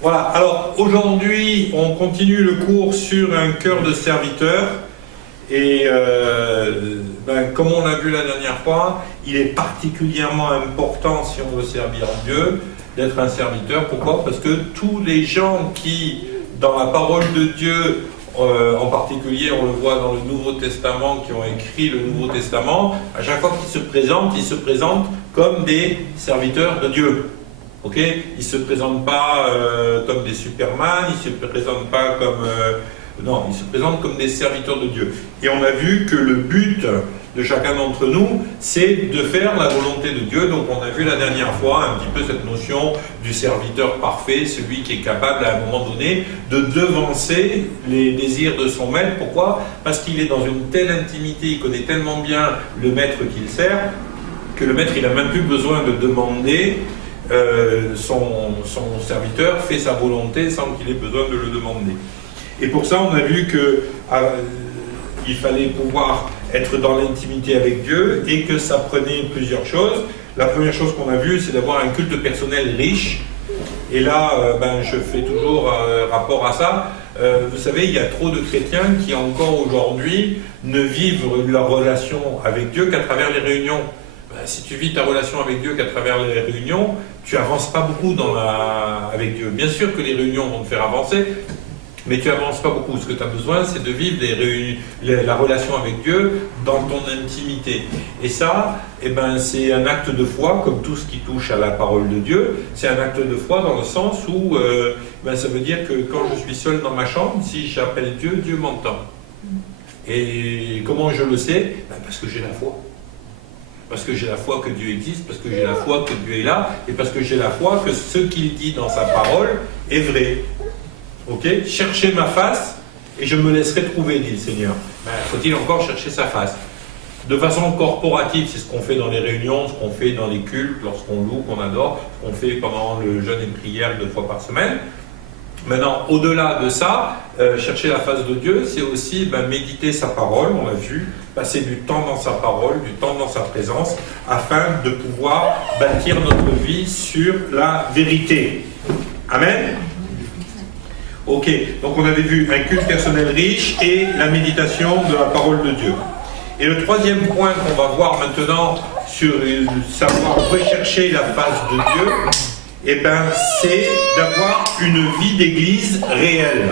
Voilà, alors aujourd'hui on continue le cours sur un cœur de serviteur et comme on l'a vu la dernière fois, il est particulièrement important si on veut servir Dieu d'être un serviteur. Pourquoi? Parce que tous les gens qui, dans la parole de Dieu, en particulier on le voit dans le Nouveau Testament, qui ont écrit le Nouveau Testament, à chaque fois qu'ils ils se présentent comme des serviteurs de Dieu. Okay, ils ne se présentent pas comme des Superman, ils ne se présentent pas comme... non, ils se présentent comme des serviteurs de Dieu. Et on a vu que le but de chacun d'entre nous, c'est de faire la volonté de Dieu. Donc on a vu la dernière fois un petit peu cette notion du serviteur parfait, celui qui est capable à un moment donné de devancer les désirs de son maître. Pourquoi? Parce qu'il est dans une telle intimité, il connaît tellement bien le maître qu'il sert, que le maître il n'a même plus besoin de demander. Son serviteur fait sa volonté sans qu'il ait besoin de le demander. Et pour ça, on a vu qu'il fallait pouvoir être dans l'intimité avec Dieu et que ça prenait plusieurs choses. La première chose qu'on a vue, c'est d'avoir un culte personnel riche. Et là, je fais toujours rapport à ça. Vous savez, il y a trop de chrétiens qui encore aujourd'hui ne vivent leur relation avec Dieu qu'à travers les réunions. Si tu vis ta relation avec Dieu qu'à travers les réunions, tu n'avances pas beaucoup avec Dieu. Bien sûr que les réunions vont te faire avancer, mais tu n'avances pas beaucoup. Ce que tu as besoin, c'est de vivre la relation avec Dieu dans ton intimité. Et ça, c'est un acte de foi, comme tout ce qui touche à la parole de Dieu. C'est un acte de foi dans le sens où ça veut dire que quand je suis seul dans ma chambre, si j'appelle Dieu, Dieu m'entend. Et comment je le sais? Parce que j'ai la foi. Parce que j'ai la foi que Dieu existe, parce que j'ai la foi que Dieu est là, et parce que j'ai la foi que ce qu'il dit dans sa parole est vrai. Ok? Cherchez ma face, et je me laisserai trouver, dit le Seigneur. Faut-il encore chercher sa face? De façon corporative, c'est ce qu'on fait dans les réunions, ce qu'on fait dans les cultes, lorsqu'on loue, qu'on adore, ce qu'on fait pendant le jeûne et prière 2 fois par semaine. Maintenant, au-delà de ça, chercher la face de Dieu, c'est aussi méditer sa parole, on l'a vu, passer du temps dans sa parole, du temps dans sa présence, afin de pouvoir bâtir notre vie sur la vérité. Amen? Ok, donc on avait vu un culte personnel riche et la méditation de la parole de Dieu. Et le troisième point qu'on va voir maintenant sur savoir rechercher la face de Dieu, c'est d'avoir une vie d'église réelle.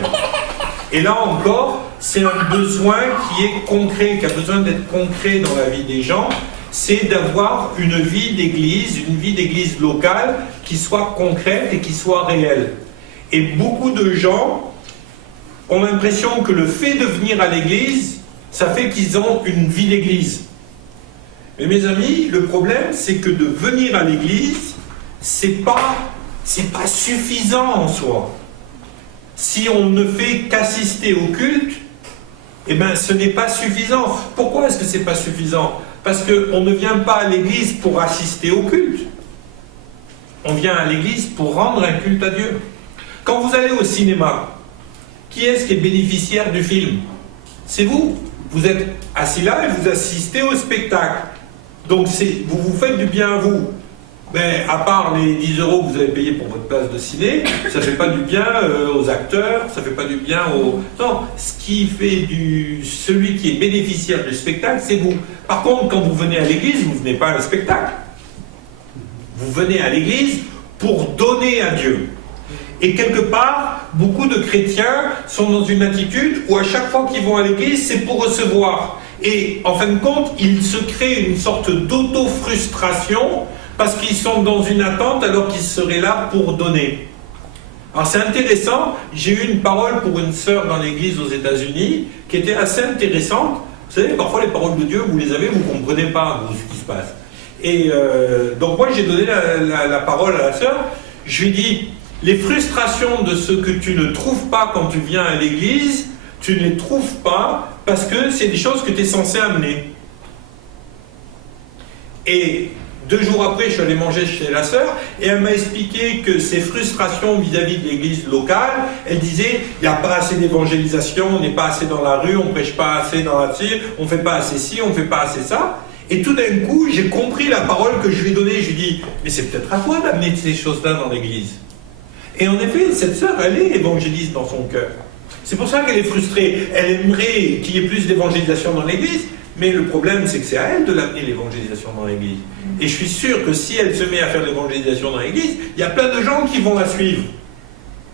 Et là encore, c'est un besoin qui est concret, qui a besoin d'être concret dans la vie des gens, c'est d'avoir une vie d'église locale qui soit concrète et qui soit réelle. Et beaucoup de gens ont l'impression que le fait de venir à l'église, ça fait qu'ils ont une vie d'église. Mais mes amis, le problème, c'est que de venir à l'église, c'est pas suffisant en soi. Si on ne fait qu'assister au culte, ce n'est pas suffisant. Pourquoi est-ce que c'est pas suffisant? Parce qu'on ne vient pas à l'église pour assister au culte. On vient à l'église pour rendre un culte à Dieu. Quand vous allez au cinéma, qui est-ce qui est bénéficiaire du film? C'est vous. Vous êtes assis là et vous assistez au spectacle. Donc vous vous faites du bien à vous. Mais à part les 10 € que vous avez payés pour votre place de ciné, ça ne fait pas du bien aux acteurs, ça ne fait pas du bien aux... Non, ce qui fait celui qui est bénéficiaire du spectacle, c'est vous. Par contre, quand vous venez à l'église, vous ne venez pas à un spectacle. Vous venez à l'église pour donner à Dieu. Et quelque part, beaucoup de chrétiens sont dans une attitude où à chaque fois qu'ils vont à l'église, c'est pour recevoir. Et en fin de compte, ils se créent une sorte d'auto-frustration parce qu'ils sont dans une attente alors qu'ils seraient là pour donner. Alors c'est intéressant, j'ai eu une parole pour une sœur dans l'église aux États-Unis qui était assez intéressante. Vous savez, parfois les paroles de Dieu, vous les avez, vous ne comprenez pas ce qui se passe. Et donc moi j'ai donné la parole à la sœur, je lui ai dit, les frustrations de ce que tu ne trouves pas quand tu viens à l'église, tu ne les trouves pas parce que c'est des choses que tu es censé amener. Et 2 jours après, je suis allé manger chez la sœur et elle m'a expliqué que ses frustrations vis-à-vis de l'église locale, elle disait, il n'y a pas assez d'évangélisation, on n'est pas assez dans la rue, on ne prêche pas assez dans la tire, on ne fait pas assez ci, on ne fait pas assez ça. Et tout d'un coup, j'ai compris la parole que je lui ai donnée. Je lui ai dit, mais c'est peut-être à toi d'amener ces choses-là dans l'église. Et en effet, cette sœur, elle est évangéliste dans son cœur. C'est pour ça qu'elle est frustrée. Elle aimerait qu'il y ait plus d'évangélisation dans l'Église, mais le problème, c'est que c'est à elle de l'amener l'évangélisation dans l'Église. Et je suis sûr que si elle se met à faire l'évangélisation dans l'Église, il y a plein de gens qui vont la suivre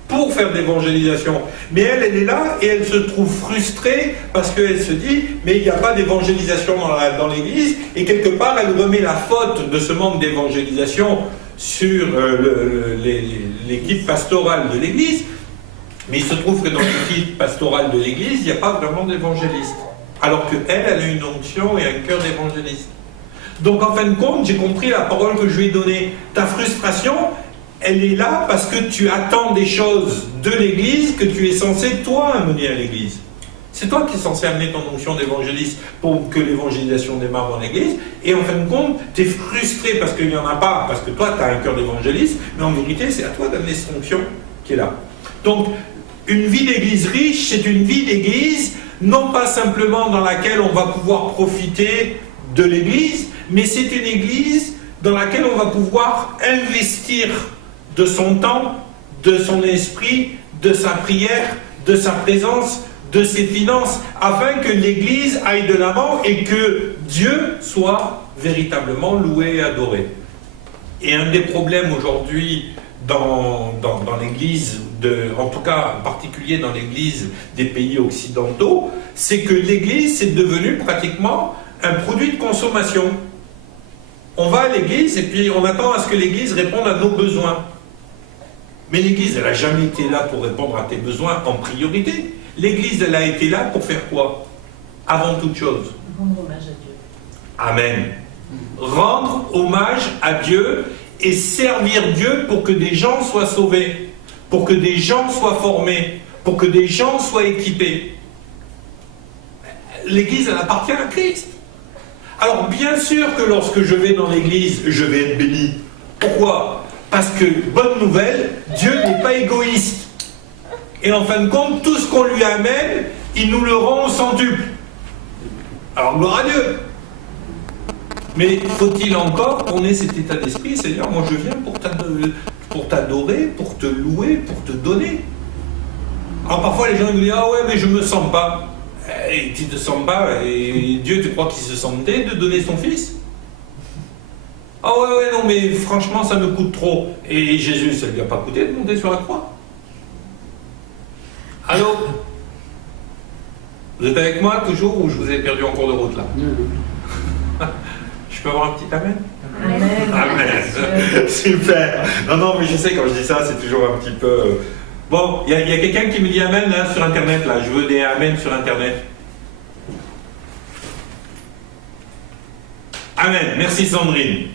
pour faire de l'évangélisation. Mais elle est là et elle se trouve frustrée parce qu'elle se dit mais il n'y a pas d'évangélisation dans l'Église, et quelque part elle remet la faute de ce manque d'évangélisation sur l'équipe pastorale de l'Église. Mais il se trouve que dans l'équipe pastorale de l'Église, il n'y a pas vraiment d'évangéliste. Alors qu'elle, elle a une onction et un cœur d'évangéliste. Donc en fin de compte, j'ai compris la parole que je lui ai donnée. Ta frustration, elle est là parce que tu attends des choses de l'Église que tu es censé, toi, amener à l'Église. C'est toi qui es censé amener ton onction d'évangéliste pour que l'évangélisation démarre dans l'Église. Et en fin de compte, tu es frustré parce qu'il n'y en a pas, parce que toi, tu as un cœur d'évangéliste, mais en vérité, c'est à toi d'amener cette onction qui est là. Donc, une vie d'église riche, c'est une vie d'église, non pas simplement dans laquelle on va pouvoir profiter de l'église, mais c'est une église dans laquelle on va pouvoir investir de son temps, de son esprit, de sa prière, de sa présence, de ses finances, afin que l'église aille de l'avant et que Dieu soit véritablement loué et adoré. Et un des problèmes aujourd'hui dans l'église, en tout cas en particulier dans l'église des pays occidentaux, c'est que l'église c'est devenu pratiquement un produit de consommation. On va à l'église et puis on attend à ce que l'église réponde à nos besoins. Mais l'église, elle n'a jamais été là pour répondre à tes besoins en priorité. L'église, elle a été là pour faire quoi? Avant toute chose. Rendre hommage à Dieu. Amen. Rendre hommage à Dieu et servir Dieu pour que des gens soient sauvés, pour que des gens soient formés, pour que des gens soient équipés. L'église, elle appartient à Christ. Alors bien sûr que lorsque je vais dans l'église, je vais être béni. Pourquoi? Parce que, bonne nouvelle, Dieu n'est pas égoïste. Et en fin de compte, tout ce qu'on lui amène, il nous le rend au centuple. Alors gloire à Dieu. Mais faut-il encore qu'on ait cet état d'esprit? Seigneur, moi je viens pour t'adorer, pour te louer, pour te donner. Alors parfois les gens me disent, ah ouais, mais je me sens pas. Et tu te sens pas, et Dieu, tu crois qu'il se sentait de donner son fils? Ah ouais, non, mais franchement, ça me coûte trop. Et Jésus, ça ne lui a pas coûté de monter sur la croix? Allô? Vous êtes avec moi toujours ou je vous ai perdu en cours de route là? Je peux avoir un petit amen? Amen. Amen. Super. Non, mais je sais, quand je dis ça, c'est toujours un petit peu... Bon, il y a quelqu'un qui me dit amen là sur internet, là. Je veux des amen sur internet. Amen. Merci Sandrine.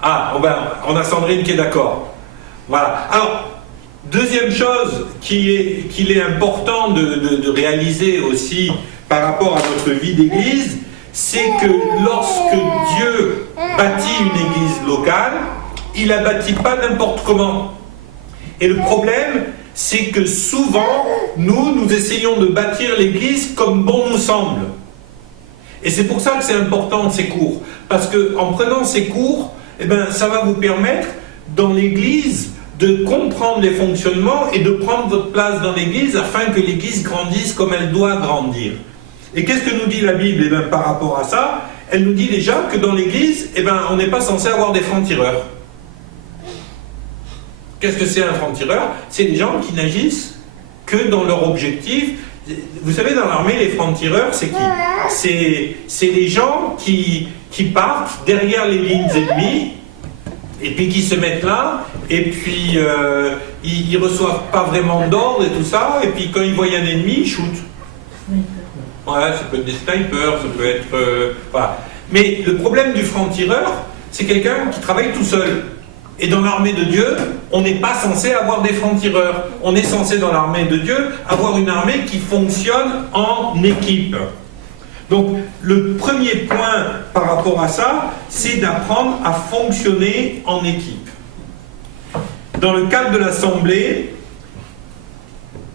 Ah, on a Sandrine qui est d'accord. Voilà. Alors, deuxième chose qu'il est important de réaliser aussi par rapport à notre vie d'église, c'est que lorsque Dieu bâtit une église locale, il la bâtit pas n'importe comment. Et le problème, c'est que souvent, nous essayons de bâtir l'église comme bon nous semble. Et c'est pour ça que c'est important ces cours. Parce qu'en prenant ces cours, ça va vous permettre, dans l'église, de comprendre les fonctionnements et de prendre votre place dans l'église afin que l'église grandisse comme elle doit grandir. Et qu'est-ce que nous dit la Bible par rapport à ça? Elle nous dit déjà que dans l'église, on n'est pas censé avoir des francs-tireurs. Qu'est-ce que c'est un franc-tireur? C'est des gens qui n'agissent que dans leur objectif. Vous savez, dans l'armée, les francs-tireurs, c'est qui? C'est les gens qui partent derrière les lignes ennemies et puis qui se mettent là, et puis ils reçoivent pas vraiment d'ordre et tout ça, et puis quand ils voient un ennemi, ils shootent. Voilà, ça peut être des snipers, ça peut être... voilà. Mais le problème du franc-tireur, c'est quelqu'un qui travaille tout seul. Et dans l'armée de Dieu, on n'est pas censé avoir des francs-tireurs. On est censé, dans l'armée de Dieu, avoir une armée qui fonctionne en équipe. Donc, le premier point par rapport à ça, c'est d'apprendre à fonctionner en équipe. Dans le cadre de l'assemblée,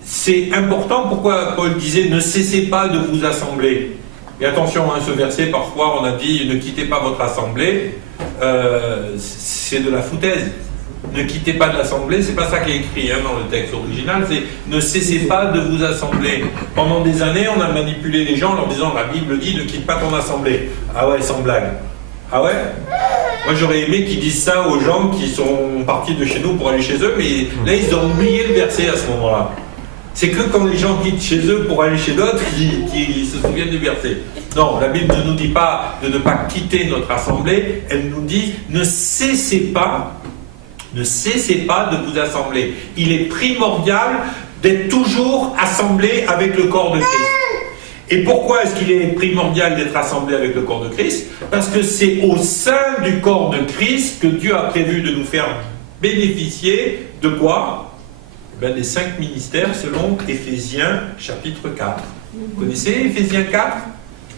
c'est important. Pourquoi Paul disait « ne cessez pas de vous assembler ». Et attention, ce verset, parfois on a dit « ne quittez pas votre assemblée », c'est de la foutaise. Ne quittez pas de l'assemblée, c'est pas ça qui est écrit dans le texte original, c'est ne cessez pas de vous assembler. Pendant des années, on a manipulé les gens en leur disant la Bible dit ne quitte pas ton assemblée. Ah ouais, sans blague. Ah ouais? Moi j'aurais aimé qu'ils disent ça aux gens qui sont partis de chez nous pour aller chez eux, mais là ils ont oublié le verset à ce moment-là. C'est que quand les gens quittent chez eux pour aller chez d'autres qu'ils se souviennent du verset. Non, la Bible ne nous dit pas de ne pas quitter notre assemblée, elle nous dit ne cessez pas de vous assembler. Il est primordial d'être toujours assemblé avec le corps de Christ. Et pourquoi est-ce qu'il est primordial d'être assemblé avec le corps de Christ? Parce que c'est au sein du corps de Christ que Dieu a prévu de nous faire bénéficier de quoi? Des 5 ministères selon Éphésiens chapitre 4. Vous connaissez Éphésiens 4?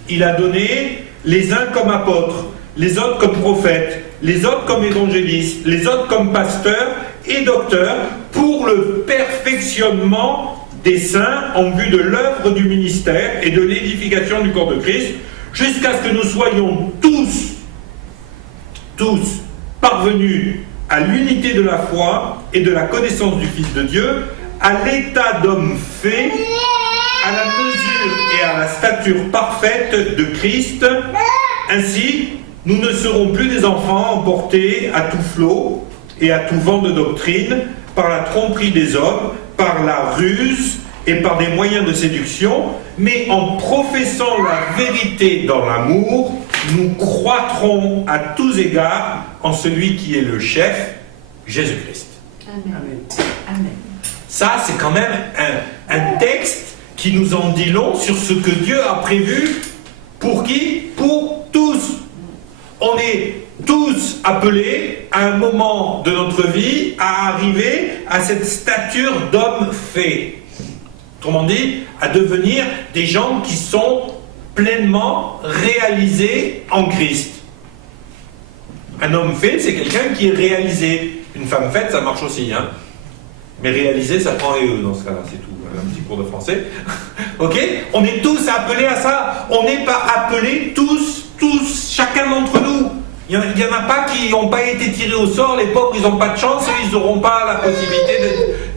Il a donné les uns comme apôtres, les autres comme prophètes, les autres comme évangélistes, les autres comme pasteurs et docteurs pour le perfectionnement des saints en vue de l'œuvre du ministère et de l'édification du corps de Christ, jusqu'à ce que nous soyons tous parvenus à l'unité de la foi et de la connaissance du Fils de Dieu, à l'état d'homme fait, à la mesure et à la stature parfaite de Christ. Ainsi, nous ne serons plus des enfants emportés à tout flot et à tout vent de doctrine, par la tromperie des hommes, par la ruse et par des moyens de séduction, mais en professant la vérité dans l'amour, nous croîtrons à tous égards en celui qui est le chef, Jésus-Christ. Amen. Amen. Ça, c'est quand même un texte qui nous en dit long sur ce que Dieu a prévu pour qui? Pour tous. On est tous appelés à un moment de notre vie à arriver à cette stature d'homme fait. Autrement dit, à devenir des gens qui sont pleinement réalisés en Christ. Un homme fait, c'est quelqu'un qui est réalisé. Une femme faite, ça marche aussi. Mais réalisé, ça prend EE dans ce cas-là, c'est tout. Un petit cours de français. Ok? On est tous appelés à ça. On n'est pas appelés tous, chacun d'entre nous. Il n'y en a pas qui n'ont pas été tirés au sort, les pauvres, ils n'ont pas de chance et ils n'auront pas la possibilité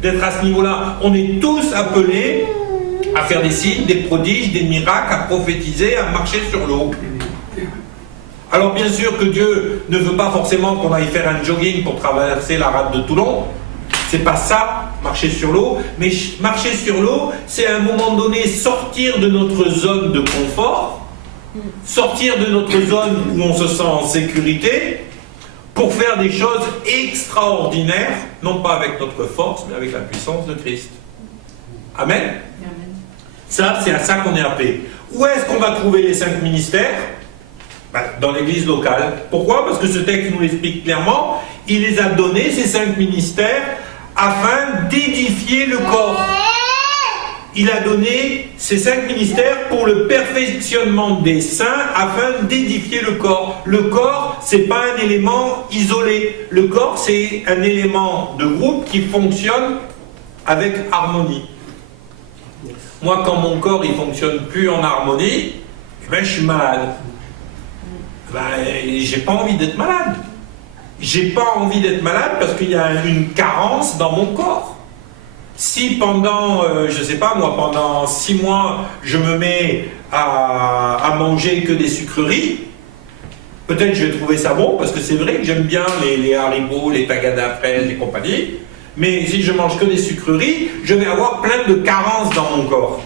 d'être à ce niveau-là. On est tous appelés à faire des signes, des prodiges, des miracles, à prophétiser, à marcher sur l'eau. Alors bien sûr que Dieu ne veut pas forcément qu'on aille faire un jogging pour traverser la rade de Toulon. C'est pas ça, marcher sur l'eau. Mais marcher sur l'eau, c'est à un moment donné sortir de notre zone de confort, sortir de notre zone où on se sent en sécurité, pour faire des choses extraordinaires, non pas avec notre force, mais avec la puissance de Christ. Amen. Amen. Ça, c'est à ça qu'on est appelé. Où est-ce qu'on va trouver les 5 ministères? Dans l'église locale. Pourquoi? Parce que ce texte nous l'explique clairement. Il les a donnés, ces 5 ministères, afin d'édifier le corps. Il a donné ces 5 ministères pour le perfectionnement des saints, afin d'édifier le corps. Le corps, c'est pas un élément isolé. Le corps, c'est un élément de groupe qui fonctionne avec harmonie. Moi, quand mon corps il fonctionne plus en harmonie, je suis malade. J'ai pas envie d'être malade. J'ai pas envie d'être malade parce qu'il y a une carence dans mon corps. Si pendant, pendant 6 mois, je me mets à manger que des sucreries, peut-être je vais trouver ça bon, parce que c'est vrai que j'aime bien les Haribo, les Tagada fraises et compagnie, mais si je mange que des sucreries, je vais avoir plein de carences dans mon corps.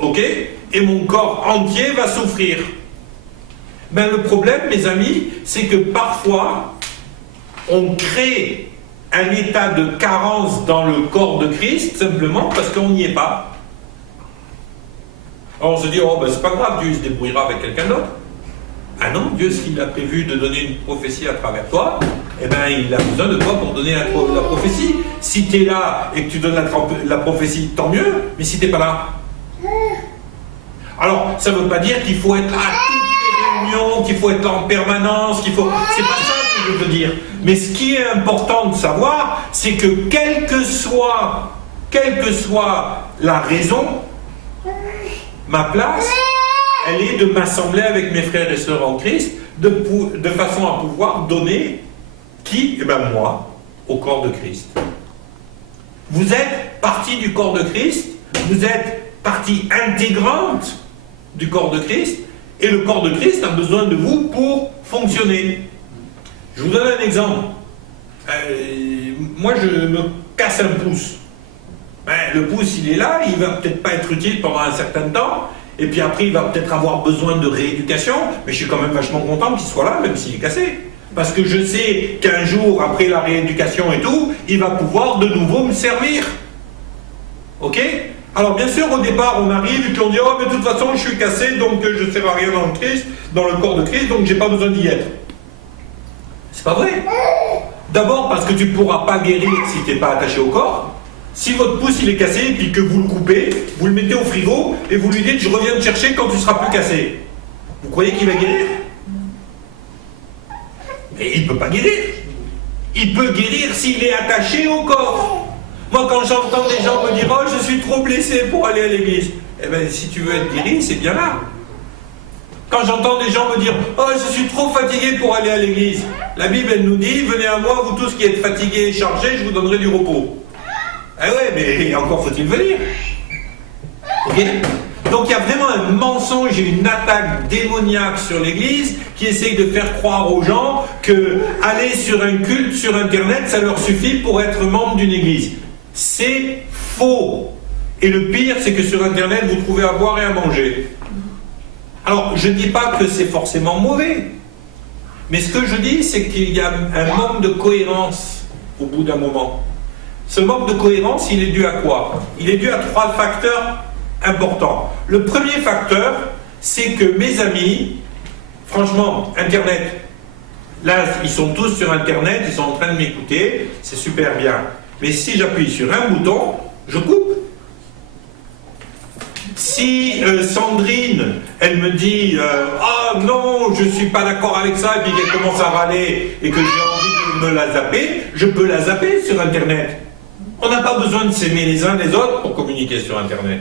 Ok? Et mon corps entier va souffrir. Le problème, mes amis, c'est que parfois, on crée un état de carence dans le corps de Christ, simplement parce qu'on n'y est pas. Alors on se dit, c'est pas grave, Dieu se débrouillera avec quelqu'un d'autre. Ah non, Dieu, s'il a prévu de donner une prophétie à travers toi, il a besoin de toi pour donner la prophétie. Si tu es là et que tu donnes la prophétie, tant mieux, mais si tu n'es pas là. Alors, ça ne veut pas dire qu'il faut être là à toutes les réunions, qu'il faut être là en permanence, c'est pas ça que je veux dire. Mais ce qui est important de savoir, c'est que quelle que soit la raison, ma place, elle est de m'assembler avec mes frères et sœurs en Christ, de façon à pouvoir donner qui? Moi. au corps de Christ. Vous êtes partie du corps de Christ, vous êtes partie intégrante du corps de Christ, et le corps de Christ a besoin de vous pour fonctionner. Je vous donne un exemple. Moi, je me casse un pouce. Le pouce, il est là, il va peut-être pas être utile pendant un certain temps, et puis après, il va peut-être avoir besoin de rééducation, mais je suis quand même vachement content qu'il soit là, même s'il est cassé. Parce que je sais qu'un jour, après la rééducation et tout, il va pouvoir de nouveau me servir. Ok? Alors bien sûr, au départ, on arrive et puis on dit « Oh, mais de toute façon, je suis cassé, donc je ne sers à rien dans le Christ, dans le corps de Christ, donc j'ai pas besoin d'y être. » C'est pas vrai. D'abord parce que tu ne pourras pas guérir si tu n'es pas attaché au corps. Si votre pouce il est cassé et puis que vous le coupez, vous le mettez au frigo et vous lui dites « Je reviens te chercher quand tu seras plus cassé. » Vous croyez qu'il va guérir? Mais il ne peut pas guérir. Il peut guérir s'il est attaché au corps. Moi, quand j'entends des gens me dire « Oh, je suis trop blessé pour aller à l'église. » Eh bien, si tu veux être guéri, c'est bien là. Quand j'entends des gens me dire « Oh, je suis trop fatigué pour aller à l'église. » La Bible, elle nous dit « Venez à moi, vous tous qui êtes fatigués et chargés, je vous donnerai du repos. » Ah ouais, mais encore faut-il venir. Ok? Donc il y a vraiment un mensonge et une attaque démoniaque sur l'église qui essaye de faire croire aux gens que aller sur un culte sur internet, ça leur suffit pour être membre d'une église. C'est faux. Et le pire, c'est que sur internet, vous trouvez à boire et à manger. Alors, je ne dis pas que c'est forcément mauvais. Mais ce que je dis, c'est qu'il y a un manque de cohérence au bout d'un moment. Ce manque de cohérence, il est dû à quoi? Il est dû à 3 facteurs importants. Le premier facteur, c'est que mes amis, franchement, Internet, là, ils sont tous sur Internet, ils sont en train de m'écouter, c'est super bien. Mais si j'appuie sur un bouton, je coupe. Si Sandrine, elle me dit « Ah non, je ne suis pas d'accord avec ça » et puis qu'elle commence à râler et que j'ai envie de me la zapper, je peux la zapper sur Internet. On n'a pas besoin de s'aimer les uns les autres pour communiquer sur Internet.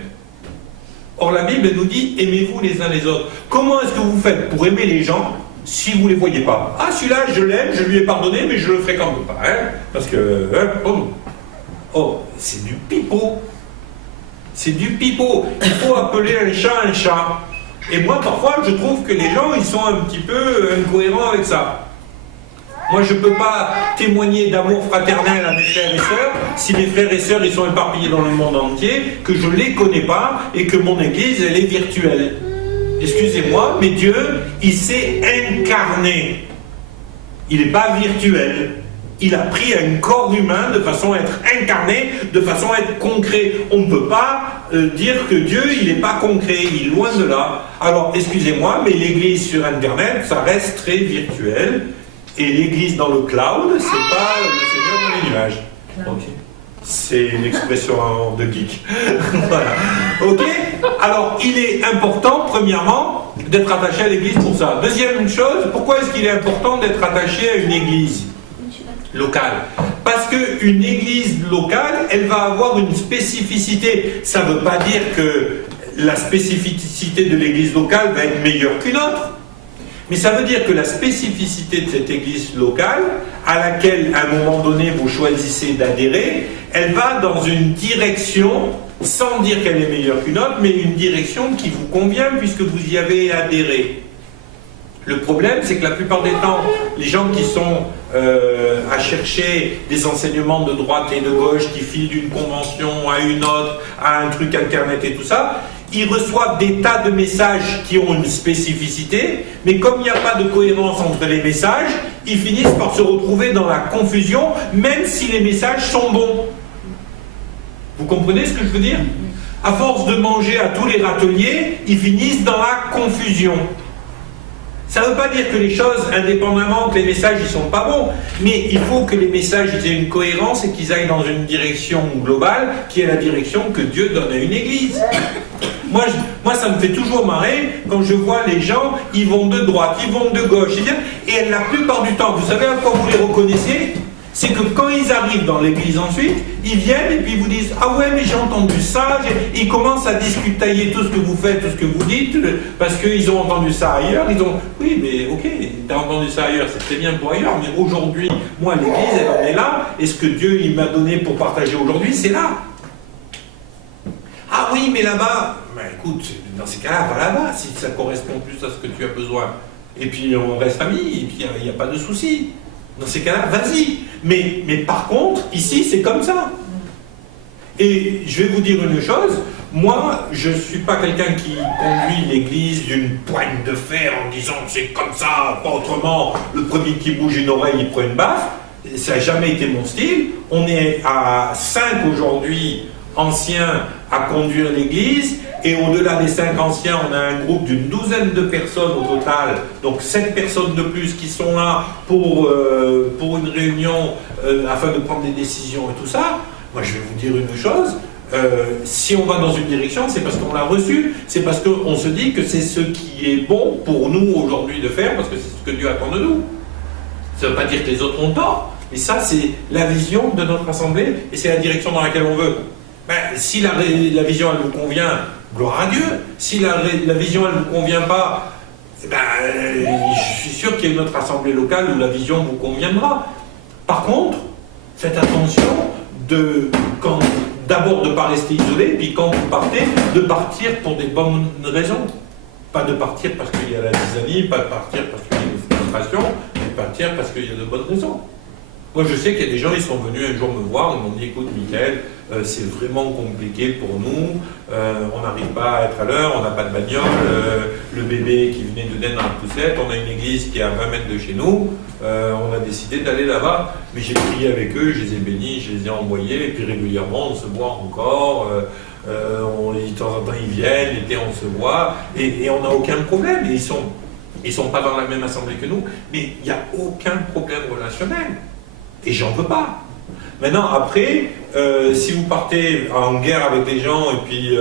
Or, la Bible nous dit « Aimez-vous les uns les autres ». Comment est-ce que vous faites pour aimer les gens si vous ne les voyez pas? Ah, celui-là, je l'aime, je lui ai pardonné, mais je ne le fréquente pas. Hein, parce que... Oh, c'est du pipeau. C'est du pipeau. Il faut appeler un chat. Et moi, parfois, je trouve que les gens, ils sont un petit peu incohérents avec ça. Moi, je ne peux pas témoigner d'amour fraternel à mes frères et sœurs si mes frères et sœurs, ils sont éparpillés dans le monde entier, que je ne les connais pas et que mon église, elle est virtuelle. Excusez-moi, mais Dieu, il s'est incarné. Il n'est pas virtuel. Il a pris un corps humain de façon à être incarné, de façon à être concret. On ne peut pas dire que Dieu, il n'est pas concret, il est loin de là. Alors, excusez-moi, mais l'église sur Internet, ça reste très virtuel. Et l'église dans le cloud, c'est pas le Seigneur dans les nuages. Okay. C'est une expression de geek. Voilà. Ok? Alors, il est important, premièrement, d'être attaché à l'église pour ça. Deuxième chose, pourquoi est-ce qu'il est important d'être attaché à une église locale? Parce qu'une église locale, elle va avoir une spécificité. Ça ne veut pas dire que la spécificité de l'église locale va être meilleure qu'une autre. Mais ça veut dire que la spécificité de cette église locale, à laquelle à un moment donné vous choisissez d'adhérer, elle va dans une direction, sans dire qu'elle est meilleure qu'une autre, mais une direction qui vous convient puisque vous y avez adhéré. Le problème, c'est que la plupart des temps, les gens qui sont à chercher des enseignements de droite et de gauche, qui filent d'une convention à une autre, à un truc internet et tout ça, ils reçoivent des tas de messages qui ont une spécificité, mais comme il n'y a pas de cohérence entre les messages, ils finissent par se retrouver dans la confusion, même si les messages sont bons. Vous comprenez ce que je veux dire? À force de manger à tous les râteliers, ils finissent dans la confusion. Ça ne veut pas dire que les choses, indépendamment que les messages ne sont pas bons, mais il faut que les messages aient une cohérence et qu'ils aillent dans une direction globale, qui est la direction que Dieu donne à une église. Moi, ça me fait toujours marrer quand je vois les gens, ils vont de droite, ils vont de gauche, et la plupart du temps, vous savez à quoi vous les reconnaissez? C'est que quand ils arrivent dans l'église ensuite, ils viennent et puis ils vous disent « Ah ouais, mais j'ai entendu ça », ils commencent à discutailler tout ce que vous faites, tout ce que vous dites, parce qu'ils ont entendu ça ailleurs, ils ont « Oui, mais ok, t'as entendu ça ailleurs, c'est très bien pour ailleurs, mais aujourd'hui, moi, l'église, elle en est là, et ce que Dieu, il m'a donné pour partager aujourd'hui, c'est là. » Ah oui, mais là-bas, ben écoute, dans ces cas-là, va là-bas, si ça correspond plus à ce que tu as besoin. Et puis on reste amis, et puis il n'y a pas de souci. Dans ces cas-là, vas-y. Mais par contre, ici, c'est comme ça. Et je vais vous dire une chose, moi, je ne suis pas quelqu'un qui conduit l'église d'une poigne de fer en disant c'est comme ça, pas autrement, le premier qui bouge une oreille, il prend une baffe. Ça n'a jamais été mon style. On est à 5 aujourd'hui anciens à conduire l'église, et au-delà des 5 anciens, on a un groupe d'une douzaine de personnes au total, donc 7 personnes de plus qui sont là pour une réunion afin de prendre des décisions et tout ça. Moi, je vais vous dire une chose, si on va dans une direction, c'est parce qu'on l'a reçu, c'est parce qu'on se dit que c'est ce qui est bon pour nous aujourd'hui de faire, parce que c'est ce que Dieu attend de nous. Ça ne veut pas dire que les autres ont tort, mais ça, c'est la vision de notre assemblée, et c'est la direction dans laquelle on veut. Ben, si la vision, elle vous convient, gloire à Dieu. Si la vision, elle ne vous convient pas, ben, je suis sûr qu'il y a une autre assemblée locale où la vision vous conviendra. Par contre, faites attention d'abord de ne pas rester isolé, puis quand vous partez, de partir pour des bonnes raisons. Pas de partir parce qu'il y a la zizanie, pas de partir parce qu'il y a une frustration, mais de partir parce qu'il y a de bonnes raisons. Moi, je sais qu'il y a des gens, ils sont venus un jour me voir, ils m'ont dit, écoute, Michael, c'est vraiment compliqué pour nous, on n'arrive pas à être à l'heure, on n'a pas de bagnole, le bébé qui venait de naître dans la poussette, on a une église qui est à 20 mètres de chez nous, on a décidé d'aller là-bas, mais j'ai prié avec eux, je les ai bénis, je les ai envoyés, et puis régulièrement, on se voit encore, de temps en temps, ils viennent, l'été, on se voit, et on n'a aucun problème, et ils sont pas dans la même assemblée que nous, mais il n'y a aucun problème relationnel. Et j'en veux pas. Maintenant, après, si vous partez en guerre avec des gens et puis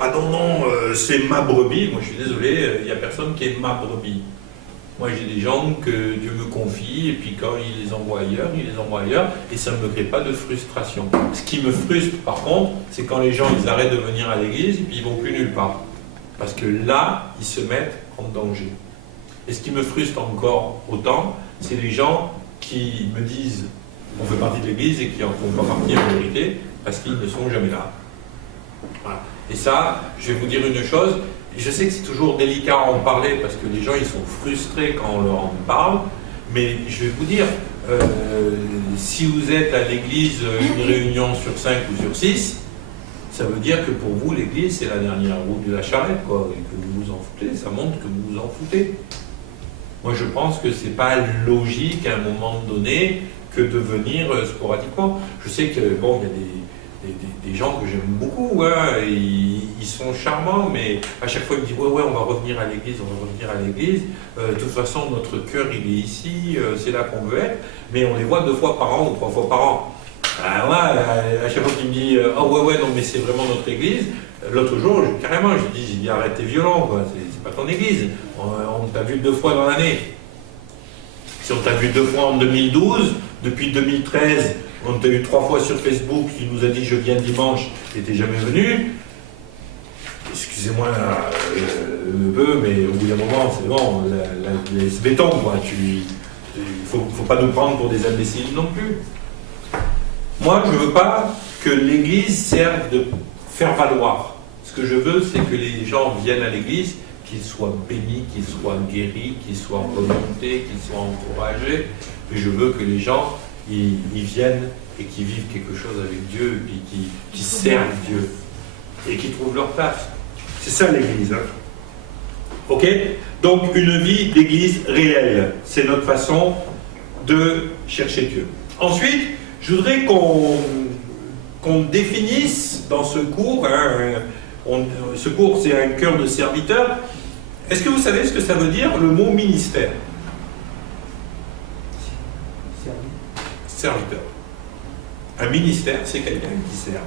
ah non, c'est ma brebis, moi je suis désolé, il n'y a personne qui est ma brebis. Moi j'ai des gens que Dieu me confie et puis quand il les envoie ailleurs, et ça ne me crée pas de frustration. Ce qui me frustre par contre, c'est quand les gens ils arrêtent de venir à l'église et puis ils vont plus nulle part. Parce que là, ils se mettent en danger. Et ce qui me frustre encore autant, c'est les gens qui me disent on fait partie de l'église et qui n'en font pas partie en vérité parce qu'ils ne sont jamais là. Voilà. Et ça, je vais vous dire une chose, je sais que c'est toujours délicat à en parler parce que les gens ils sont frustrés quand on leur en parle, mais je vais vous dire, si vous êtes à l'église une réunion sur 5 ou sur 6, ça veut dire que pour vous l'église c'est la dernière route de la charrette, quoi, et que vous vous en foutez, ça montre que vous vous en foutez. Moi, je pense que c'est pas logique à un moment donné que de venir sporadiquement. Je sais que, bon, il y a des gens que j'aime beaucoup, hein, et ils sont charmants, mais à chaque fois, ils me disent « Ouais, on va revenir à l'église, on va revenir à l'église. De toute façon, notre cœur, il est ici, c'est là qu'on veut être. » Mais on les voit 2 fois par an ou 3 fois par an. Ah, ouais, à chaque fois qu'il me dit « Ah ouais, non, mais c'est vraiment notre église. » L'autre jour, carrément, je dis « Arrête, t'es violent, quoi. C'est pas ton église. On t'a vu 2 fois dans l'année. Si on t'a vu 2 fois en 2012, depuis 2013, on t'a eu 3 fois sur Facebook, tu nous as dit je viens dimanche, et t'es jamais venu. Excusez-moi le peu, mais au bout d'un moment, c'est bon, laisse béton, quoi. Il faut pas nous prendre pour des imbéciles non plus. Moi, je veux pas que l'église serve de faire valoir. Ce que je veux, c'est que les gens viennent à l'église, qu'ils soient bénis, qu'ils soient guéris, qu'ils soient remontés, qu'ils soient encouragés. Et je veux que les gens, ils viennent et qu'ils vivent quelque chose avec Dieu, et puis qu'ils servent Dieu, et qu'ils trouvent leur place. C'est ça l'église. Hein. Ok? Donc une vie d'église réelle. C'est notre façon de chercher Dieu. Ensuite, je voudrais qu'on définisse dans ce cours, ce cours c'est un cœur de serviteur. Est-ce que vous savez ce que ça veut dire le mot ministère? Serviteur. Un ministère, c'est quelqu'un qui sert.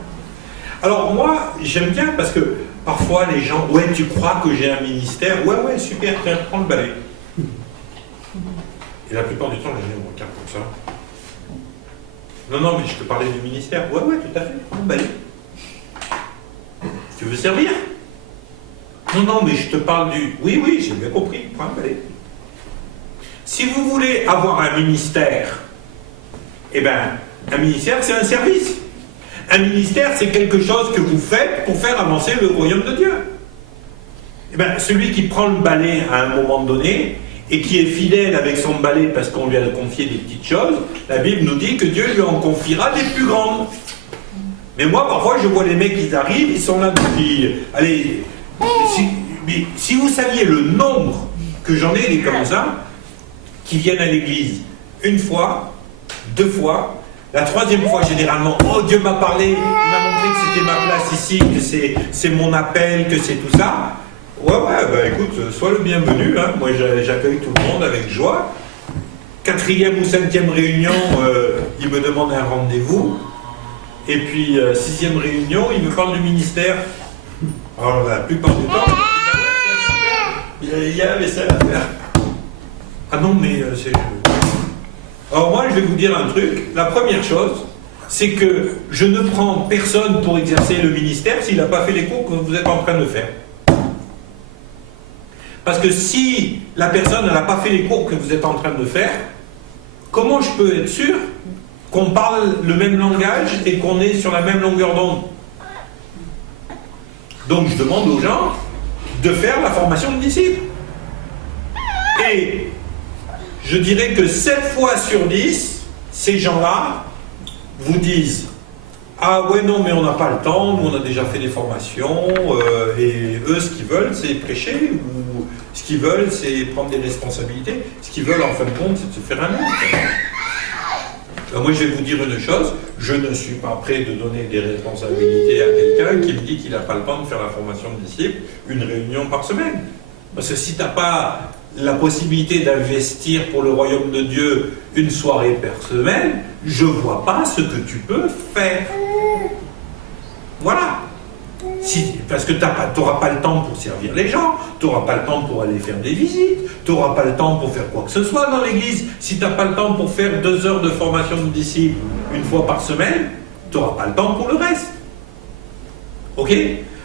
Alors moi, j'aime bien parce que parfois les gens, ouais, tu crois que j'ai un ministère? Ouais, super, tiens, prends le balai. Et la plupart du temps, les gens me regardent comme ça. Non, non, mais je te parlais du ministère. Ouais, ouais, tout à fait. Prends un balai. Tu veux servir? Non, non, mais je te parle du... Oui, oui, j'ai bien compris. Prends un balai. Si vous voulez avoir un ministère, eh bien, un ministère, c'est un service. Un ministère, c'est quelque chose que vous faites pour faire avancer le royaume de Dieu. Eh bien, celui qui prend le balai à un moment donné et qui est fidèle avec son balai parce qu'on lui a confié des petites choses, la Bible nous dit que Dieu lui en confiera des plus grandes. Mais moi, parfois, je vois les mecs qui arrivent, ils sont là depuis... Allez, si vous saviez le nombre que j'en ai des comme ça, qui viennent à l'église une fois, deux fois, la troisième fois généralement, oh Dieu m'a parlé, il m'a montré que c'était ma place ici, que c'est mon appel, que c'est tout ça. Ouais, bah écoute, sois le bienvenu, hein. Moi j'accueille tout le monde avec joie. 4e ou 5e réunion, il me demande un rendez-vous. Et puis 6e réunion, il me parle du ministère. Alors la plupart du temps, il y a la vaisselle à faire. Ah non, mais c'est... Alors moi, je vais vous dire un truc. La première chose, c'est que je ne prends personne pour exercer le ministère s'il n'a pas fait les cours que vous êtes en train de faire. Parce que si la personne n'a pas fait les cours que vous êtes en train de faire, comment je peux être sûr qu'on parle le même langage et qu'on est sur la même longueur d'onde? Donc je demande aux gens de faire la formation de disciples. Et je dirais que 7 fois sur 10, ces gens-là vous disent « Ah ouais, non, mais on n'a pas le temps, nous on a déjà fait des formations, et eux, ce qu'ils veulent, c'est prêcher, ou ce qu'ils veulent, c'est prendre des responsabilités. Ce qu'ils veulent, en fin de compte, c'est de se faire un nom. » Moi, je vais vous dire une chose, je ne suis pas prêt de donner des responsabilités à quelqu'un qui me dit qu'il n'a pas le temps de faire la formation de disciples, une réunion par semaine. Parce que si tu n'as pas la possibilité d'investir pour le royaume de Dieu une soirée par semaine, je ne vois pas ce que tu peux faire. Voilà. Parce que tu n'auras pas le temps pour servir les gens, tu n'auras pas le temps pour aller faire des visites, tu n'auras pas le temps pour faire quoi que ce soit dans l'église. Si tu n'as pas le temps pour faire 2 heures de formation de disciples une fois par semaine, tu n'auras pas le temps pour le reste. Ok?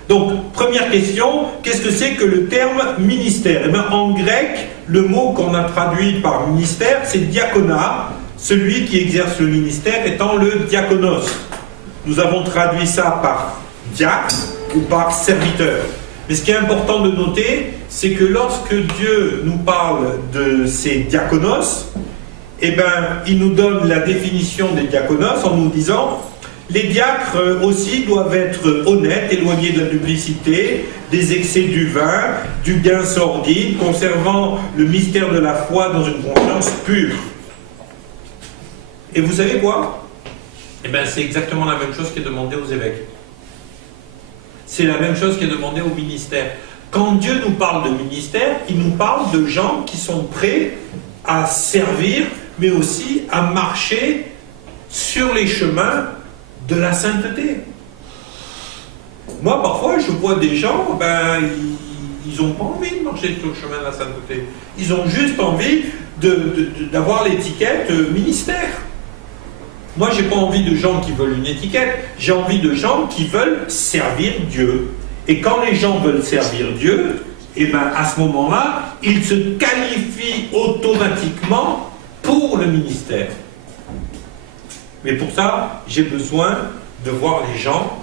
Donc, première question, qu'est-ce que c'est que le terme ministère? Eh bien, en grec, le mot qu'on a traduit par ministère, c'est diaconat, celui qui exerce le ministère étant le diakonos. Nous avons traduit ça par diacre ou par serviteur. Mais ce qui est important de noter, c'est que lorsque Dieu nous parle de ces diakonos, eh bien, il nous donne la définition des diakonos en nous disant: les diacres aussi doivent être honnêtes, éloignés de la duplicité, des excès du vin, du gain sordide, conservant le mystère de la foi dans une conscience pure. Et vous savez quoi? Eh bien, c'est exactement la même chose qui est demandée aux évêques. C'est la même chose qui est demandée au ministère. Quand Dieu nous parle de ministère, il nous parle de gens qui sont prêts à servir, mais aussi à marcher sur les chemins de la sainteté. Moi, parfois, je vois des gens, ils n'ont pas envie de marcher sur le chemin de la sainteté. Ils ont juste envie d'avoir l'étiquette ministère. Moi, j'ai pas envie de gens qui veulent une étiquette, j'ai envie de gens qui veulent servir Dieu. Et quand les gens veulent servir Dieu, eh ben, à ce moment-là, ils se qualifient automatiquement pour le ministère. Mais pour ça, j'ai besoin de voir les gens